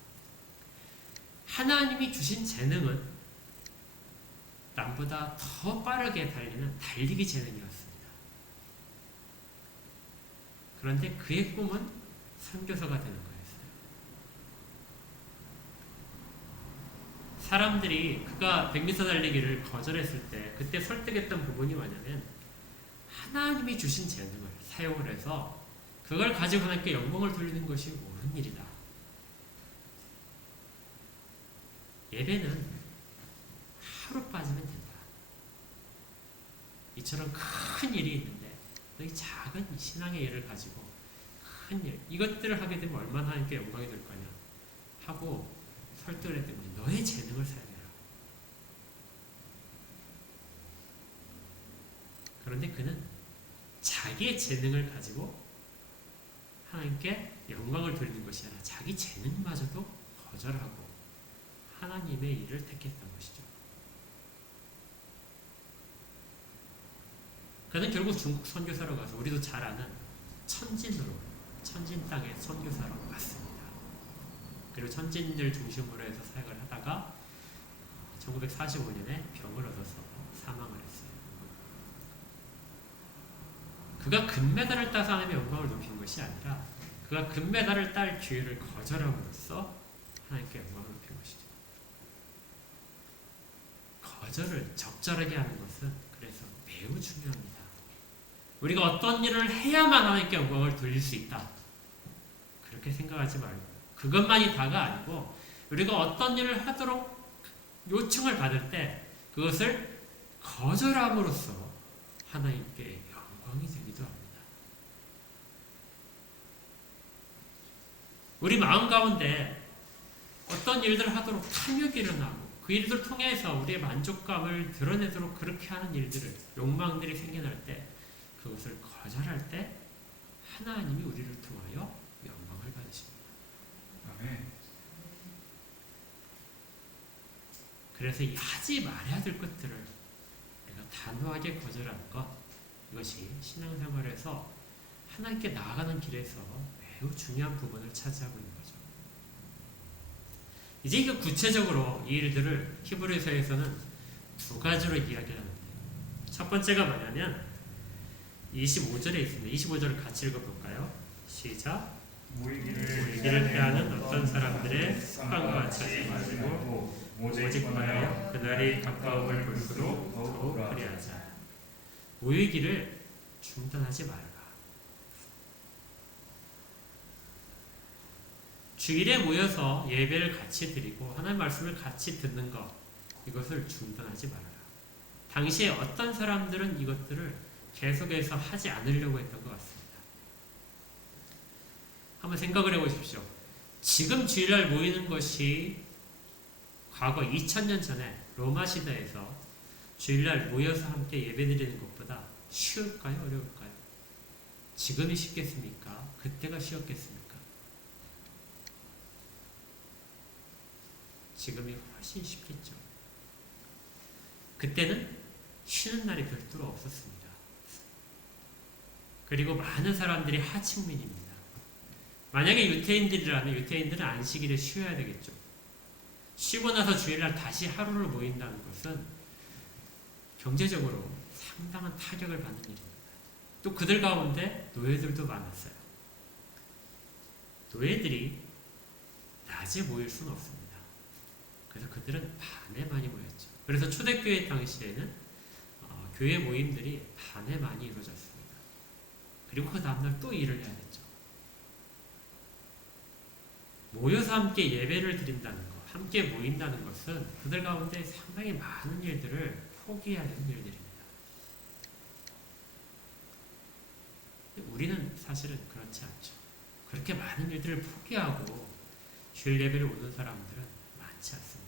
하나님이 주신 재능은 남보다 더 빠르게 달리는 달리기 재능이었습니다. 그런데 그의 꿈은 선교사가 되는 거였어요. 사람들이 그가 100m 달리기를 거절했을 때 그때 설득했던 부분이 뭐냐면 하나님이 주신 재능을 사용을 해서 그걸 가지고 하나님께 영광을 돌리는 것이 옳은 일이다. 예배는 하루 빠지면 된다. 이처럼 큰 일이 있는데 이 작은 신앙의 일을 가지고 큰 일, 이것들을 하게 되면 얼마나 하나님께 영광이 될 거냐 하고 설득을 했더니 너의 재능을 사용해라. 그런데 그는 자기의 재능을 가지고 하나님께 영광을 돌리는 것이 아니라 자기 재능마저도 거절하고 하나님의 일을 택했던 것이죠. 그는 결국 중국 선교사로 가서 우리도 잘 아는 천진 땅의 선교사로 왔습니다. 그리고 천진들 중심으로 해서 사역을 하다가 1945년에 병을 얻어서 사망을 했어요. 그가 금메달을 따서 하나님의 영광을 높인 것이 아니라 그가 금메달을 딸 기회를 거절함으로써 하나님께 영광을 높인 것이죠. 거절을 적절하게 하는 것은 그래서 매우 중요합니다. 우리가 어떤 일을 해야만 하나님께 영광을 돌릴 수 있다. 그렇게 생각하지 말고 그것만이 다가 아니고 우리가 어떤 일을 하도록 요청을 받을 때 그것을 거절함으로써 하나님께 영광이 되기도 합니다. 우리 마음 가운데 어떤 일들을 하도록 탐욕이 일어나고 그 일들을 통해서 우리의 만족감을 드러내도록 그렇게 하는 일들을 욕망들이 생겨날 때 그것을 거절할 때 하나님이 우리를 통하여 영광을 받으십니다. 아멘. 그래서 이 하지 말아야 될 것들을 내가 단호하게 거절하는 것, 이것이 신앙생활에서 하나님께 나아가는 길에서 매우 중요한 부분을 차지하고 있는 거죠. 이제 그 구체적으로 이 일들을 히브리서에서는 두 가지로 이야기를 하는데 첫 번째가 뭐냐면 25절에 있습니다. 25절을 같이 읽어볼까요? 시작. 모이기를 피하는 어떤 사람들의 습관과 같이 하지 말고 오직 말하여 그날이 가까움을 볼수록 더욱 그리하자. 모이기를 중단하지 말라. 주일에 모여서 예배를 같이 드리고 하나님의 말씀을 같이 듣는 것, 이것을 중단하지 말아라. 당시에 어떤 사람들은 이것들을 계속해서 하지 않으려고 했던 것 같습니다. 한번 생각을 해보십시오. 지금 주일날 모이는 것이 과거 2000년 전에 로마 시대에서 주일날 모여서 함께 예배드리는 것보다 쉬울까요? 어려울까요? 지금이 쉽겠습니까? 그때가 쉬웠겠습니까? 지금이 훨씬 쉽겠죠. 그때는 쉬는 날이 별도로 없었습니다. 그리고 많은 사람들이 하층민입니다. 만약에 유태인들이라면 유태인들은 안식일에 쉬어야 되겠죠. 쉬고 나서 주일날 다시 하루를 모인다는 것은 경제적으로 상당한 타격을 받는 일입니다. 또 그들 가운데 노예들도 많았어요. 노예들이 낮에 모일 수는 없습니다. 그래서 그들은 밤에 많이 모였죠. 그래서 초대교회 당시에는 교회 모임들이 밤에 많이 이루어졌습니다. 그리고 그 다음날 또 일을 해야 됐죠. 모여서 함께 예배를 드린다는 것, 함께 모인다는 것은 그들 가운데 상당히 많은 일들을 포기해야 되는 일들입니다. 우리는 사실은 그렇지 않죠. 그렇게 많은 일들을 포기하고 주일 예배를 오는 사람들은 많지 않습니다.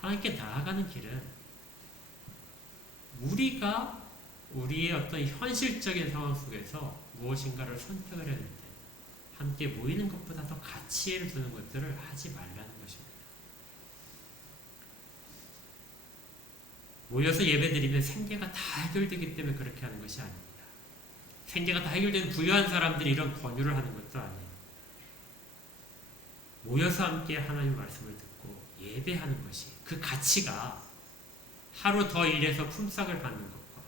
하나님께 나아가는 길은 우리가 우리의 어떤 현실적인 상황 속에서 무엇인가를 선택을 해야 되는데 함께 모이는 것보다 더 가치를 두는 것들을 하지 말라는 것입니다. 모여서 예배드리면 생계가 다 해결되기 때문에 그렇게 하는 것이 아닙니다. 생계가 다 해결되는 부유한 사람들이 이런 권유를 하는 것도 아니에요. 모여서 함께 하나님의 말씀을 듣고 예배하는 것이 그 가치가 하루 더 일해서 품삯을 받는 것과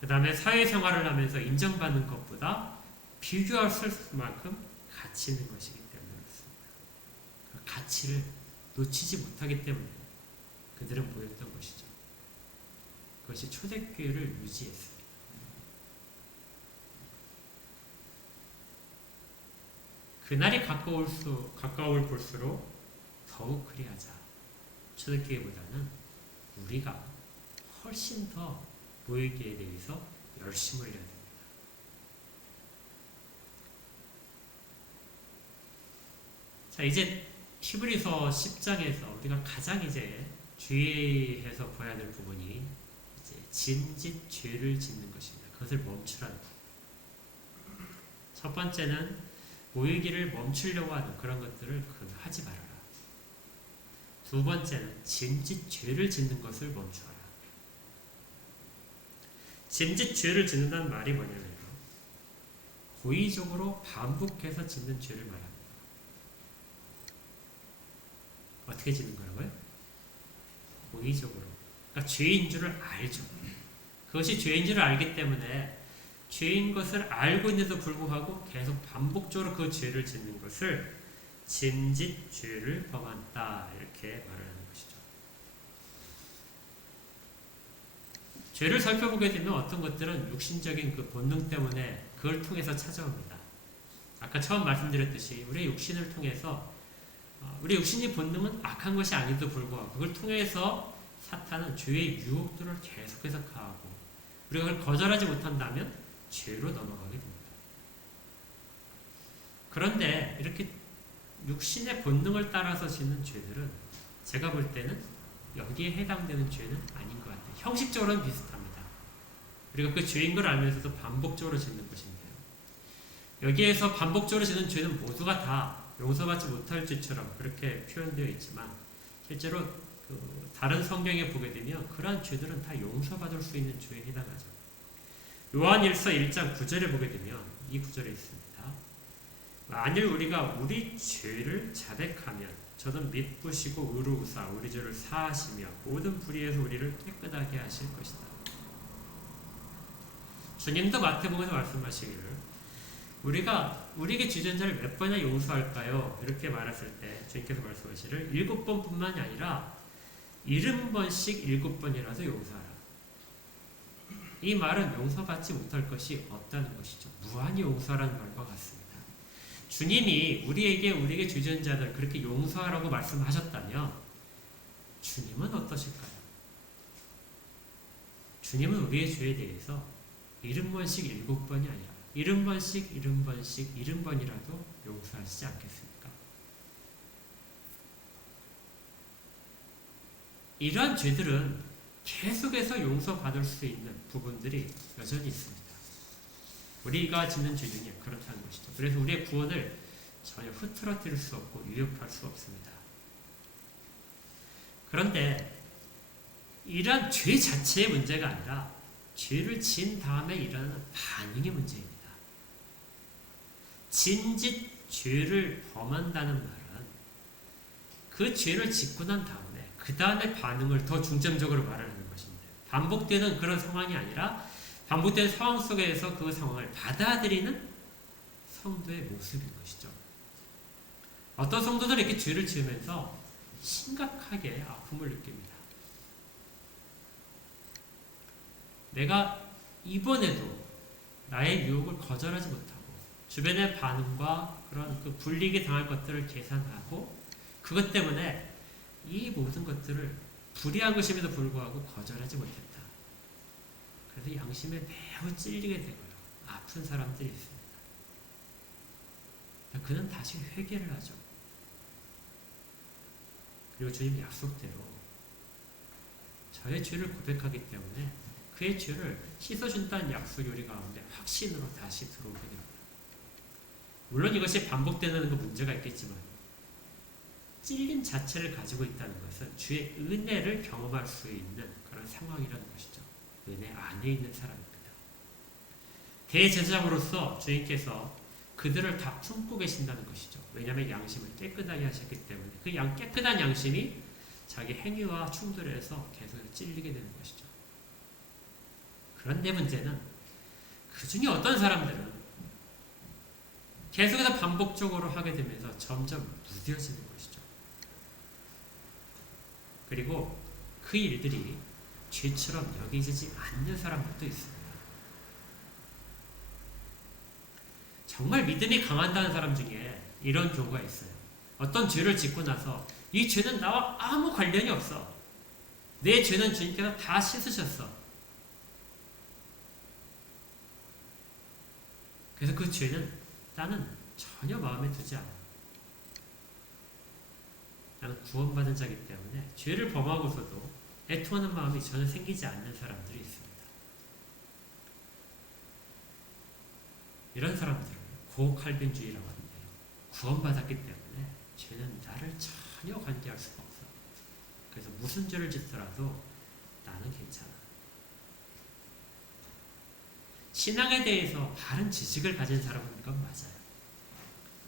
그 다음에 사회생활을 하면서 인정받는 것보다 비교할 만큼 가치 있는 것이기 때문에 그렇습니다. 그 가치를 놓치지 못하기 때문에 그들은 모였던 것이죠. 그것이 초대교회를 유지했습니다. 그날이 가까울 볼수록 더욱 그리하자. 초대교회보다는 우리가 훨씬 더 모이기에 대해서 열심을 해야 됩니다. 자, 이제 히브리서 10장에서 우리가 가장 이제 주의해서 봐야 될 부분이 이제 짐짓 죄를 짓는 것입니다. 그것을 멈추라는 부분. 첫 번째는 모이기를 멈추려고 하는 그런 것들을 하지 말아라. 두 번째는 짐짓 죄를 짓는 것을 멈추어라. 짐짓 죄를 짓는다는 말이 뭐냐면요, 고의적으로 반복해서 짓는 죄를 말합니다. 어떻게 짓는 거라고요? 고의적으로. 그러니까 죄인 줄을 알죠. 그것이 죄인 줄을 알기 때문에 죄인 것을 알고 있는데도 불구하고 계속 반복적으로 그 죄를 짓는 것을 짐짓 죄를 범한다, 이렇게 말을 하는 것이죠. 죄를 살펴보게 되면 어떤 것들은 육신적인 그 본능 때문에 그걸 통해서 찾아옵니다. 아까 처음 말씀드렸듯이 우리의 육신을 통해서, 우리 육신의 본능은 악한 것이 아닌데도 불구하고 그걸 통해서 사탄은 죄의 유혹들을 계속해서 가하고 우리가 그걸 거절하지 못한다면 죄로 넘어가게 됩니다. 그런데 이렇게 육신의 본능을 따라서 짓는 죄들은 제가 볼 때는 여기에 해당되는 죄는 아닌 것 같아요. 형식적으로는 비슷합니다. 우리가 그 죄인 걸 알면서도 반복적으로 짓는 것인데요. 여기에서 반복적으로 짓는 죄는 모두가 다 용서받지 못할 죄처럼 그렇게 표현되어 있지만 실제로 다른 성경에 보게 되면 그러한 죄들은 다 용서받을 수 있는 죄에 해당하죠. 요한일서 1장 9절에 보게 되면 이 구절에 있습니다. 만일 우리가 우리 죄를 자백하면 저는 미쁘시고 의로우사 우리 죄를 사하시며 모든 불의에서 우리를 깨끗하게 하실 것이다. 주님도 마태복음에서 말씀하시기를 우리가 우리에게 죄진 자를 몇 번이나 용서할까요? 이렇게 말했을 때 주님께서 말씀하시기를 7번뿐만이 아니라 70번씩 7번이라도 용서하라. 이 말은 용서받지 못할 것이 없다는 것이죠. 무한히 용서하라는 말과 같습니다. 주님이 우리에게 죄진 자들 그렇게 용서하라고 말씀하셨다면 주님은 어떠실까요? 주님은 우리의 죄에 대해서 70번씩 7번이 아니라 70번씩 70번씩 70번이라도 용서하시지 않겠습니까? 이러한 죄들은 계속해서 용서받을 수 있는 부분들이 여전히 있습니다. 우리가 짓는 죄 중에 그렇다는 것이죠. 그래서 우리의 구원을 전혀 흐트러뜨릴 수 없고 유혹할 수 없습니다. 그런데 이러한 죄 자체의 문제가 아니라 죄를 지은 다음에 일어나는 반응의 문제입니다. 짐짓 죄를 범한다는 말은 그 죄를 짓고 난 다음에 그 다음에 반응을 더 중점적으로 말하는 것입니다. 반복되는 그런 상황이 아니라 반복되는 상황 속에서 그 상황을 받아들이는 성도의 모습인 것이죠. 어떤 성도들은 이렇게 죄를 지으면서 심각하게 아픔을 느낍니다. 내가 이번에도 나의 유혹을 거절하지 못하고 주변의 반응과 그런 그 불리게 당할 것들을 계산하고 그것 때문에 이 모든 것들을 불의한 것임에도 불구하고 거절하지 못했다. 그래서 양심에 매우 찔리게 되고요. 아픈 사람들이 있습니다. 그는 다시 회개를 하죠. 그리고 주님 약속대로 저의 죄를 고백하기 때문에 그의 죄를 씻어준다는 약속이 우리 가운데 확신으로 다시 들어오게 됩니다. 물론 이것이 반복되는 그 문제가 있겠지만 찔림 자체를 가지고 있다는 것은 주의 은혜를 경험할 수 있는 그런 상황이라는 것이죠. 은혜 안에 있는 사람입니다. 대제사장으로서 주님께서 그들을 다 품고 계신다는 것이죠. 왜냐하면 양심을 깨끗하게 하셨기 때문에 그 깨끗한 양심이 자기 행위와 충돌해서 계속 찔리게 되는 것이죠. 그런데 문제는 그 중에 어떤 사람들은 계속해서 반복적으로 하게 되면서 점점 무뎌지는 것이죠. 그리고 그 일들이 죄처럼 여기지지 않는 사람들도 있습니다. 정말 믿음이 강한다는 사람 중에 이런 경우가 있어요. 어떤 죄를 짓고 나서 이 죄는 나와 아무 관련이 없어. 내 죄는 주님께서 다 씻으셨어. 그래서 그 죄는 나는 전혀 마음에 두지 않아. 나는 구원받은 자이기 때문에 죄를 범하고서도 애통하는 마음이 전혀 생기지 않는 사람들이 있습니다. 이런 사람들은 고칼빈주의라고 하는데요. 구원받았기 때문에 죄는 나를 전혀 관계할 수가 없어. 그래서 무슨 죄를 짓더라도 나는 괜찮아. 신앙에 대해서 바른 지식을 가진 사람은 건 맞아요.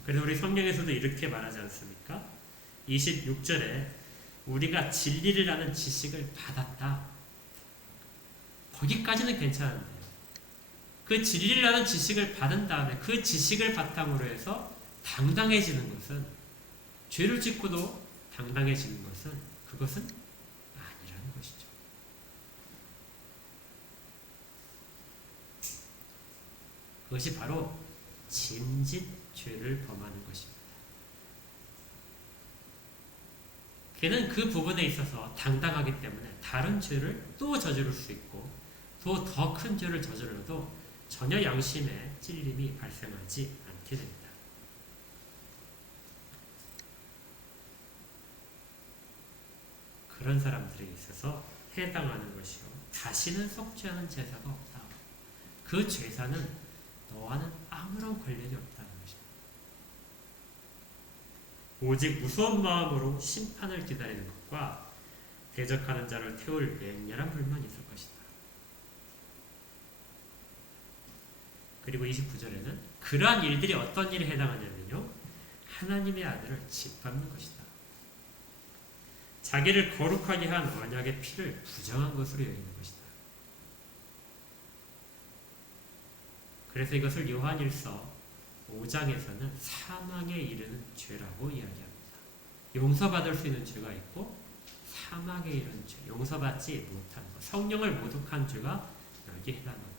그래서 우리 성경에서도 이렇게 말하지 않습니까? 26절에 우리가 진리를 아는 지식을 받았다. 거기까지는 괜찮은데요. 그 진리를 아는 지식을 받은 다음에 그 지식을 바탕으로 해서 당당해지는 것은, 죄를 짓고도 당당해지는 것은, 그것은 아니라는 것이죠. 그것이 바로 짐짓 죄를 범하는 것입니다. 걔는 그 부분에 있어서 당당하기 때문에 다른 죄를 또 저지를 수 있고 또 더 큰 죄를 저질러도 전혀 양심에 찔림이 발생하지 않게 됩니다. 그런 사람들에 있어서 해당하는 것이요, 다시는 속죄하는 제사가 없다. 그 제사는 너와는 아무런 관련이 없다는 것입니다. 오직 무서운 마음으로 심판을 기다리는 것과 대적하는 자를 태울 맹렬한 불만이 있을 것이다. 그리고 29절에는 그러한 일들이 어떤 일에 해당하냐면요, 하나님의 아들을 짓밟는 것이다. 자기를 거룩하게 한 언약의 피를 부정한 것으로 여기는 것이다. 그래서 이것을 요한일서 5장에서는 사망에 이르는 죄라고 이야기합니다. 용서받을 수 있는 죄가 있고 사망에 이르는 죄, 용서받지 못한 것, 성령을 모독한 죄가 여기에 해당합니다.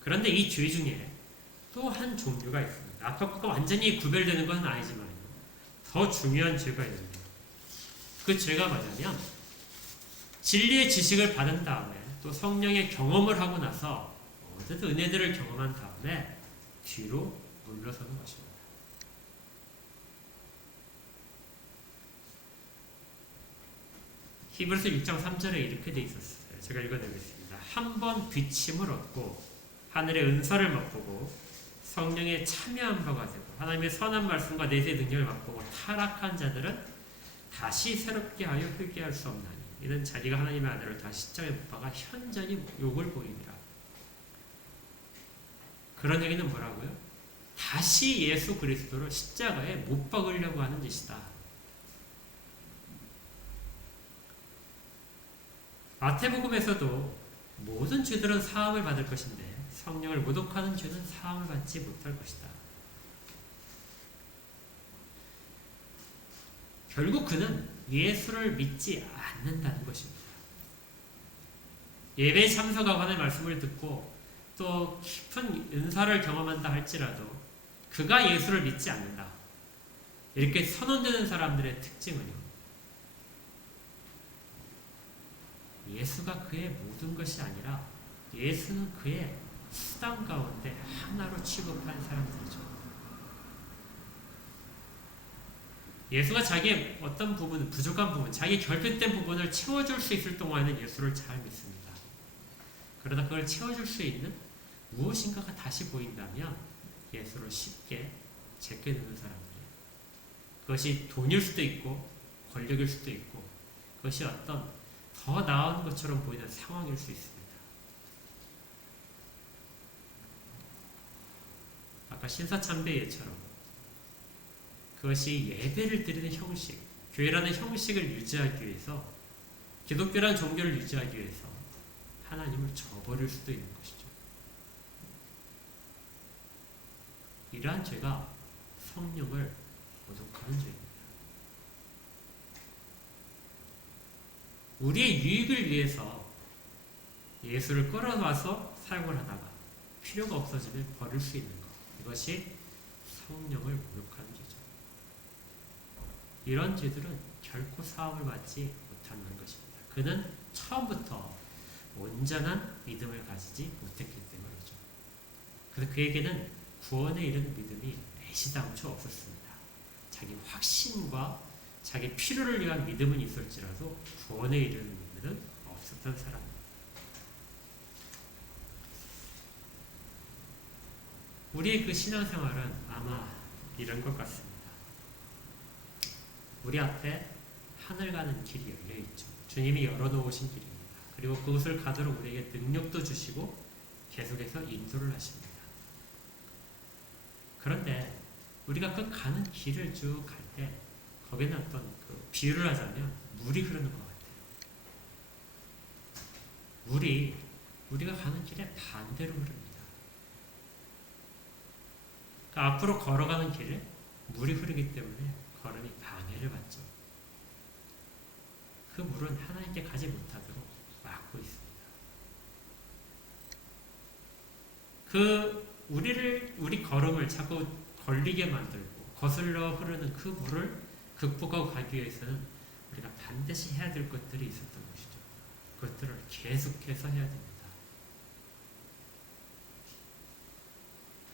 그런데 이 죄 중에 또 한 종류가 있습니다. 아까 것과 완전히 구별되는 것은 아니지만 더 중요한 죄가 있는데, 그 죄가 뭐냐면 진리의 지식을 받은 다음에 또 성령의 경험을 하고 나서 어쨌든 은혜들을 경험한 다음에 뒤로 물러서는 것입니다. 히브리서 6장 3절에 이렇게 돼 있었어요. 제가 읽어드리겠습니다. 한 번 비침을 얻고 하늘의 은사를 맛보고 성령에 참여한 바가 되고 하나님의 선한 말씀과 내세 능력을 맛보고 타락한 자들은 다시 새롭게 하여 회개할 수 없나니 이는 자기가 하나님의 아들을 다시 십자가에 못 박아 현저히 욕을 보입니다. 그런 얘기는 뭐라고요? 다시 예수 그리스도를 십자가에 못 박으려고 하는 짓이다. 마태복음에서도 모든 죄들은 사함을 받을 것인데 성령을 모독하는 죄는 사함을 받지 못할 것이다. 결국 그는 예수를 믿지 않는다는 것입니다. 예배에 참석하고 하나님의 말씀을 듣고 또 깊은 은사를 경험한다 할지라도 그가 예수를 믿지 않는다. 이렇게 선언되는 사람들의 특징은요, 예수가 그의 모든 것이 아니라 예수는 그의 수단 가운데 하나로 취급한 사람들이죠. 예수가 자기의 어떤 부분, 부족한 부분, 자기 결핍된 부분을 채워줄 수 있을 동안에는 예수를 잘 믿습니다. 그러다 그걸 채워줄 수 있는 무엇인가가 다시 보인다면 예수를 쉽게 제껴두는 사람들이에요. 그것이 돈일 수도 있고 권력일 수도 있고 그것이 어떤 더 나은 것처럼 보이는 상황일 수 있습니다. 아까 신사참배 예처럼 그것이 예배를 드리는 형식, 교회라는 형식을 유지하기 위해서, 기독교라는 종교를 유지하기 위해서 하나님을 저버릴 수도 있는 것이죠. 이러한 죄가 성령을 모독하는 죄입니다. 우리의 유익을 위해서 예수를 끌어와서 사용을 하다가 필요가 없어지면 버릴 수 있는 것, 이것이 성령을 모독하는 죄죠. 이런 죄들은 결코 사함을 받지 못하는 것입니다. 그는 처음부터 온전한 믿음을 가지지 못했기 때문이죠. 그래서 그에게는 구원에 이르는 믿음이 애시당초 없었습니다. 자기 확신과 자기 필요를 위한 믿음은 있을지라도 구원에 이르는 믿음은 없었던 사람입니다. 우리의 그 신앙생활은 아마 이런 것 같습니다. 우리 앞에 하늘 가는 길이 열려있죠. 주님이 열어놓으신 길입니다. 그리고 그것을 가도록 우리에게 능력도 주시고 계속해서 인도를 하십니다. 그런데 우리가 그 가는 길을 쭉 갈 때 거기는 어떤 그 비유를 하자면 물이 흐르는 것 같아요. 물이 우리가 가는 길에 반대로 흐릅니다. 그러니까 앞으로 걸어가는 길에 물이 흐르기 때문에 걸음이 방해를 받죠. 그 물은 하나님께 가지 못하도록 막고 있습니다. 우리 걸음을 자꾸 걸리게 만들고 거슬러 흐르는 그 물을 극복하고 가기 위해서는 우리가 반드시 해야 될 것들이 있었던 것이죠. 그것들을 계속해서 해야 됩니다.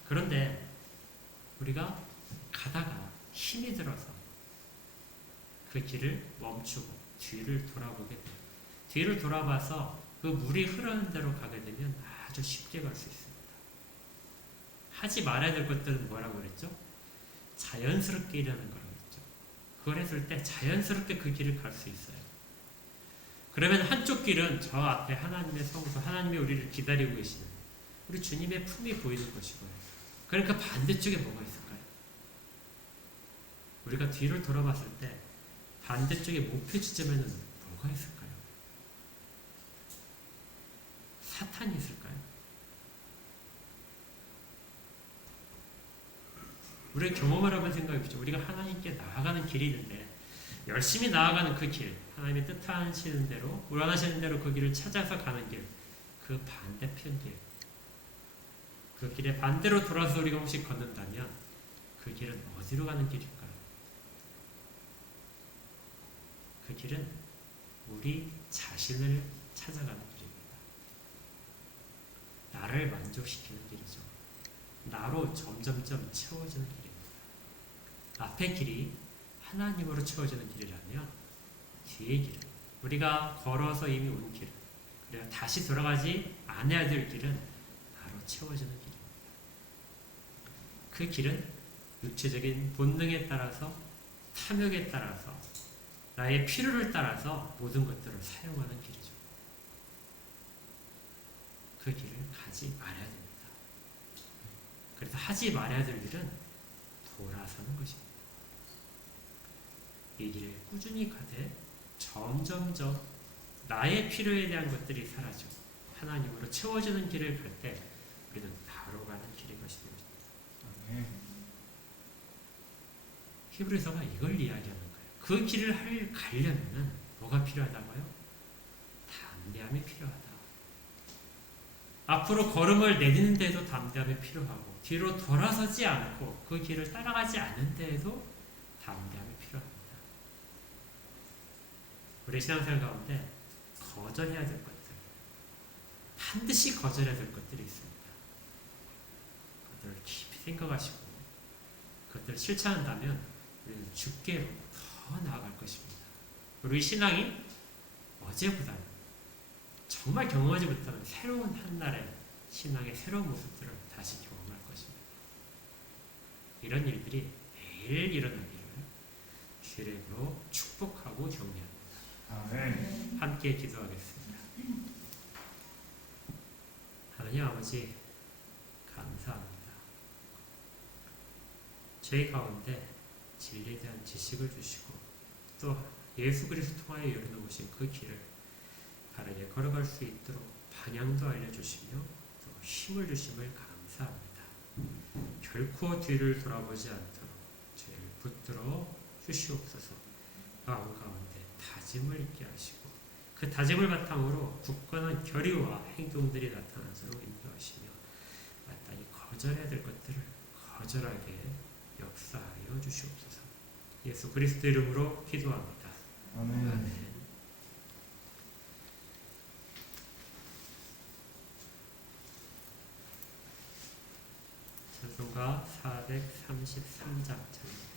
그런데 우리가 가다가 힘이 들어서 그 길을 멈추고 뒤를 돌아보게 돼요. 뒤를 돌아봐서 그 물이 흐르는 대로 가게 되면 아주 쉽게 갈 수 있습니다. 하지 말아야 될 것들은 뭐라고 그랬죠? 자연스럽게 일하는 거라고 그랬죠. 그걸 했을 때 자연스럽게 그 길을 갈 수 있어요. 그러면 한쪽 길은 저 앞에 하나님의 성소, 하나님이 우리를 기다리고 계시는 우리 주님의 품이 보이는 것이고요. 그러니까 반대쪽에 뭐가 있을까요? 우리가 뒤를 돌아봤을 때 반대쪽에 목표 지점에는 뭐가 있을까요? 사탄이 있을까요? 우리가 경험을 한번 생각해보죠. 우리가 하나님께 나아가는 길이 있는데 열심히 나아가는 그 길, 하나님의 뜻하시는 대로, 원하시는 대로 그 길을 찾아서 가는 길, 그 반대편 길, 그 길에 반대로 돌아서 우리가 혹시 걷는다면 그 길은 어디로 가는 길일까요? 그 길은 우리 자신을 찾아가는 길입니다. 나를 만족시키는 길이죠. 나로 점점점 채워지는 길입니다. 앞의 길이 하나님으로 채워지는 길이라면 뒤의 길은 우리가 걸어서 이미 온 길, 그래야 다시 돌아가지 않아야 될 길은 나로 채워지는 길입니다. 그 길은 육체적인 본능에 따라서, 탐욕에 따라서, 나의 필요를 따라서 모든 것들을 사용하는 길이죠. 그 길을 가지 말아야 됩니다. 그래서 하지 말아야 될 일은 돌아서는 것입니다. 이 길을 꾸준히 가되 점점점 나의 필요에 대한 것들이 사라지고 하나님으로 채워지는 길을 갈 때 우리는 바로 가는 길인 것입니다. 히브리서가 이걸 이야기하는 거예요. 그 길을 가려면 뭐가 필요하다고요? 담대함이 필요하다. 앞으로 걸음을 내딛는 데에도 담대함이 필요하고 뒤로 돌아서지 않고 그 길을 따라가지 않는 데에도 담대함이 필요합니다. 우리 신앙생활 가운데 거절해야 될 것들, 반드시 거절해야 될 것들이 있습니다. 그것들을 깊이 생각하시고 그것들을 실천한다면 우리는 주께로 더 나아갈 것입니다. 우리 신앙이 어제보다는 정말 경험하지 못하는 새로운 한날의 신앙의 새로운 모습들을 다시 경험할 것입니다. 이런 일들이 매일 일어나기를 주의 이름으로 축복하고 격려합니다. 아멘. 함께 기도하겠습니다. 하나님 아버지 감사합니다. 저희 가운데 진리에 대한 지식을 주시고 또 예수 그리스도 통하여 열어놓으신 그 길을 바르게 걸어갈 수 있도록 방향도 알려주시며 또 힘을 주심을 감사합니다. 결코 뒤를 돌아보지 않도록 죄를 붙들어 주시옵소서. 마음 가운데 다짐을 있게 하시고 그 다짐을 바탕으로 굳건한 결의와 행동들이 나타나도록 인도하시며 마땅히 거절해야 될 것들을 거절하게 역사하여 주시옵소서. 예수 그리스도 이름으로 기도합니다. 아멘. 찬송가 433장 찬송하겠습니다.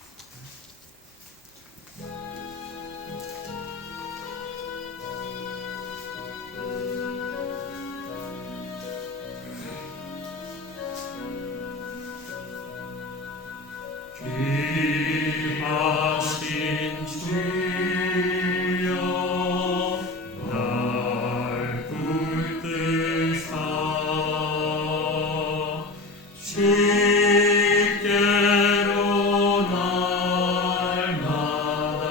귀하신 주여 날 붙드사 주께로 날마다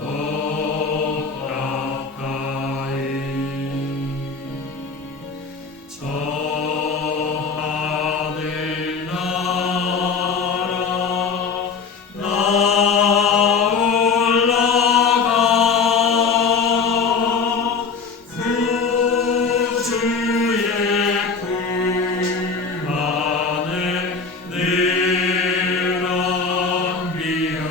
더 가까이 저 하늘 나라 나 올라가 구주의 품 안에 늘 안기어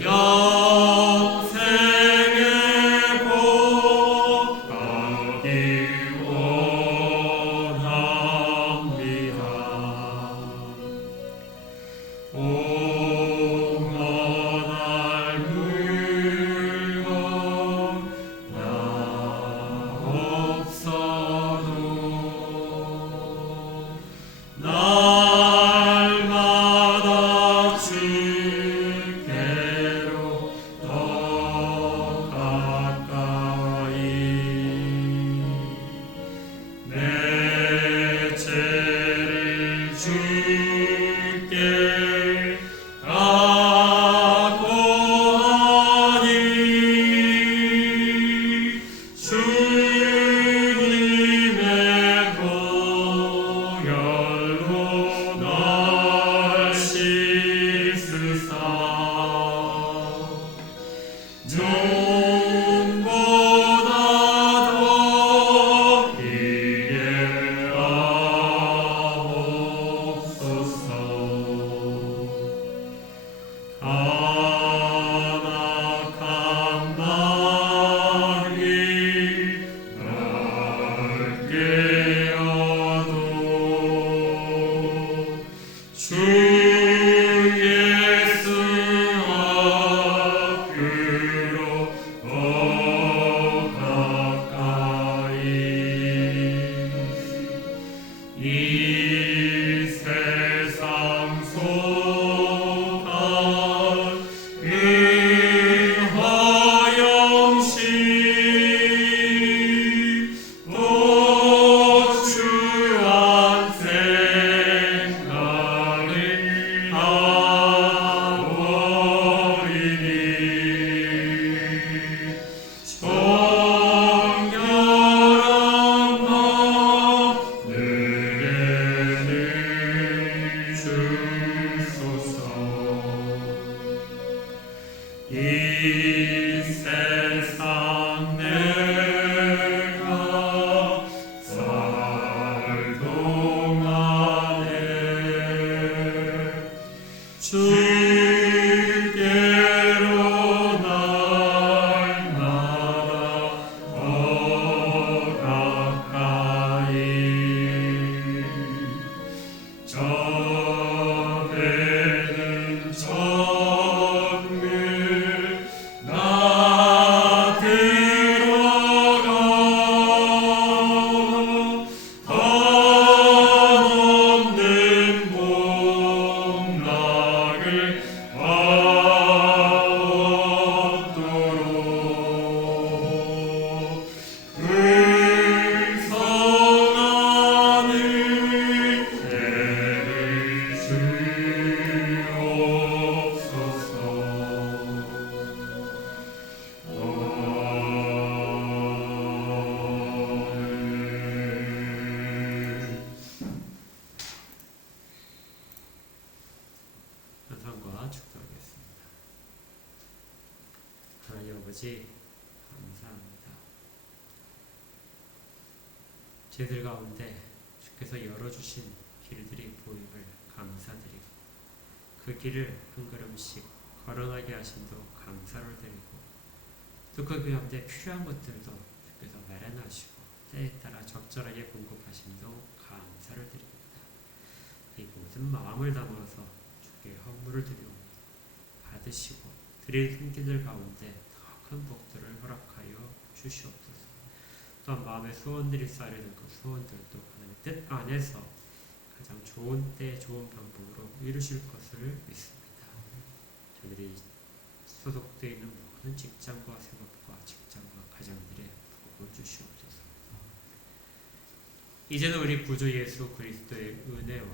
영생의 복 받기 원합니다. 공헌할 물건 나 없어도 날마다 주께로 더 가까이 내 죄를 주께 각오하니 주님의 보혈로 날 씻으사 눈보다 더 이게 하옵소서. 간악한 마음이 날 깨어도 주 예수 앞으로 더 가까이 이 세상 속한 허영심 노추한 생각을 하오리니 정결한 마음 내게는 주소서. 이 세상 내가 살 동안에 주께로 날마다 더 가까이 저 배는 천국 나 들어가 한없는 복락을 얻도록 불성하는 애를 주옵소서. 한상과 축도하겠습니다. 하나님 아버지 감사합니다. 제들 가운데 주께서 열어주신 길들이 보임을 감사드리고 그 그 길을 한 걸음씩 걸어가게 하심도 감사를 드리고 또 그 가운데 필요한 것들도 주께서 마련하시고 때에 따라 적절하게 공급하심도 감사를 드립니다. 이 모든 마음을 담아서 주께 헌물을 드리옵니다. 받으시고 드릴 힘기들 가운데 더 큰 복들을 허락하여 주시옵소서. 또한 마음의 소원들이 쌓여있는 그 소원들도 하나님의 뜻 안에서 가장 좋은 때 좋은 방법으로 이루실 것을 믿습니다. 저들이 소속되어 있는 모든 직장과 생업과 직장과 가정들의 복을 주시옵소서. 이제는 우리 구주 예수 그리스도의 은혜와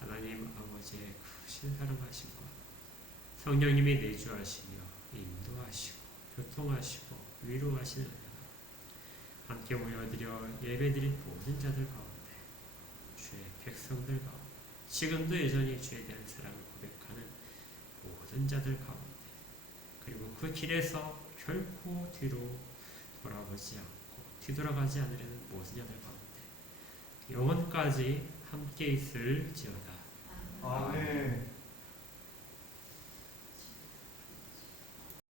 하나님 아버지의 크신 사랑하심과 성령님이 내주하시며 인도하시고 교통하시고 위로하시는 은혜가 함께 모여드려 예배드린 모든 자들 가운데 주의 백성들 가운데 지금도 여전히 주에 대한 사랑을 고백하는 모든 자들 가운데 그리고 그 길에서 결코 뒤로 돌아보지 않고 뒤돌아가지 않으려는 모든 자들 가운데 영원까지 함께 있을지어다. 아멘.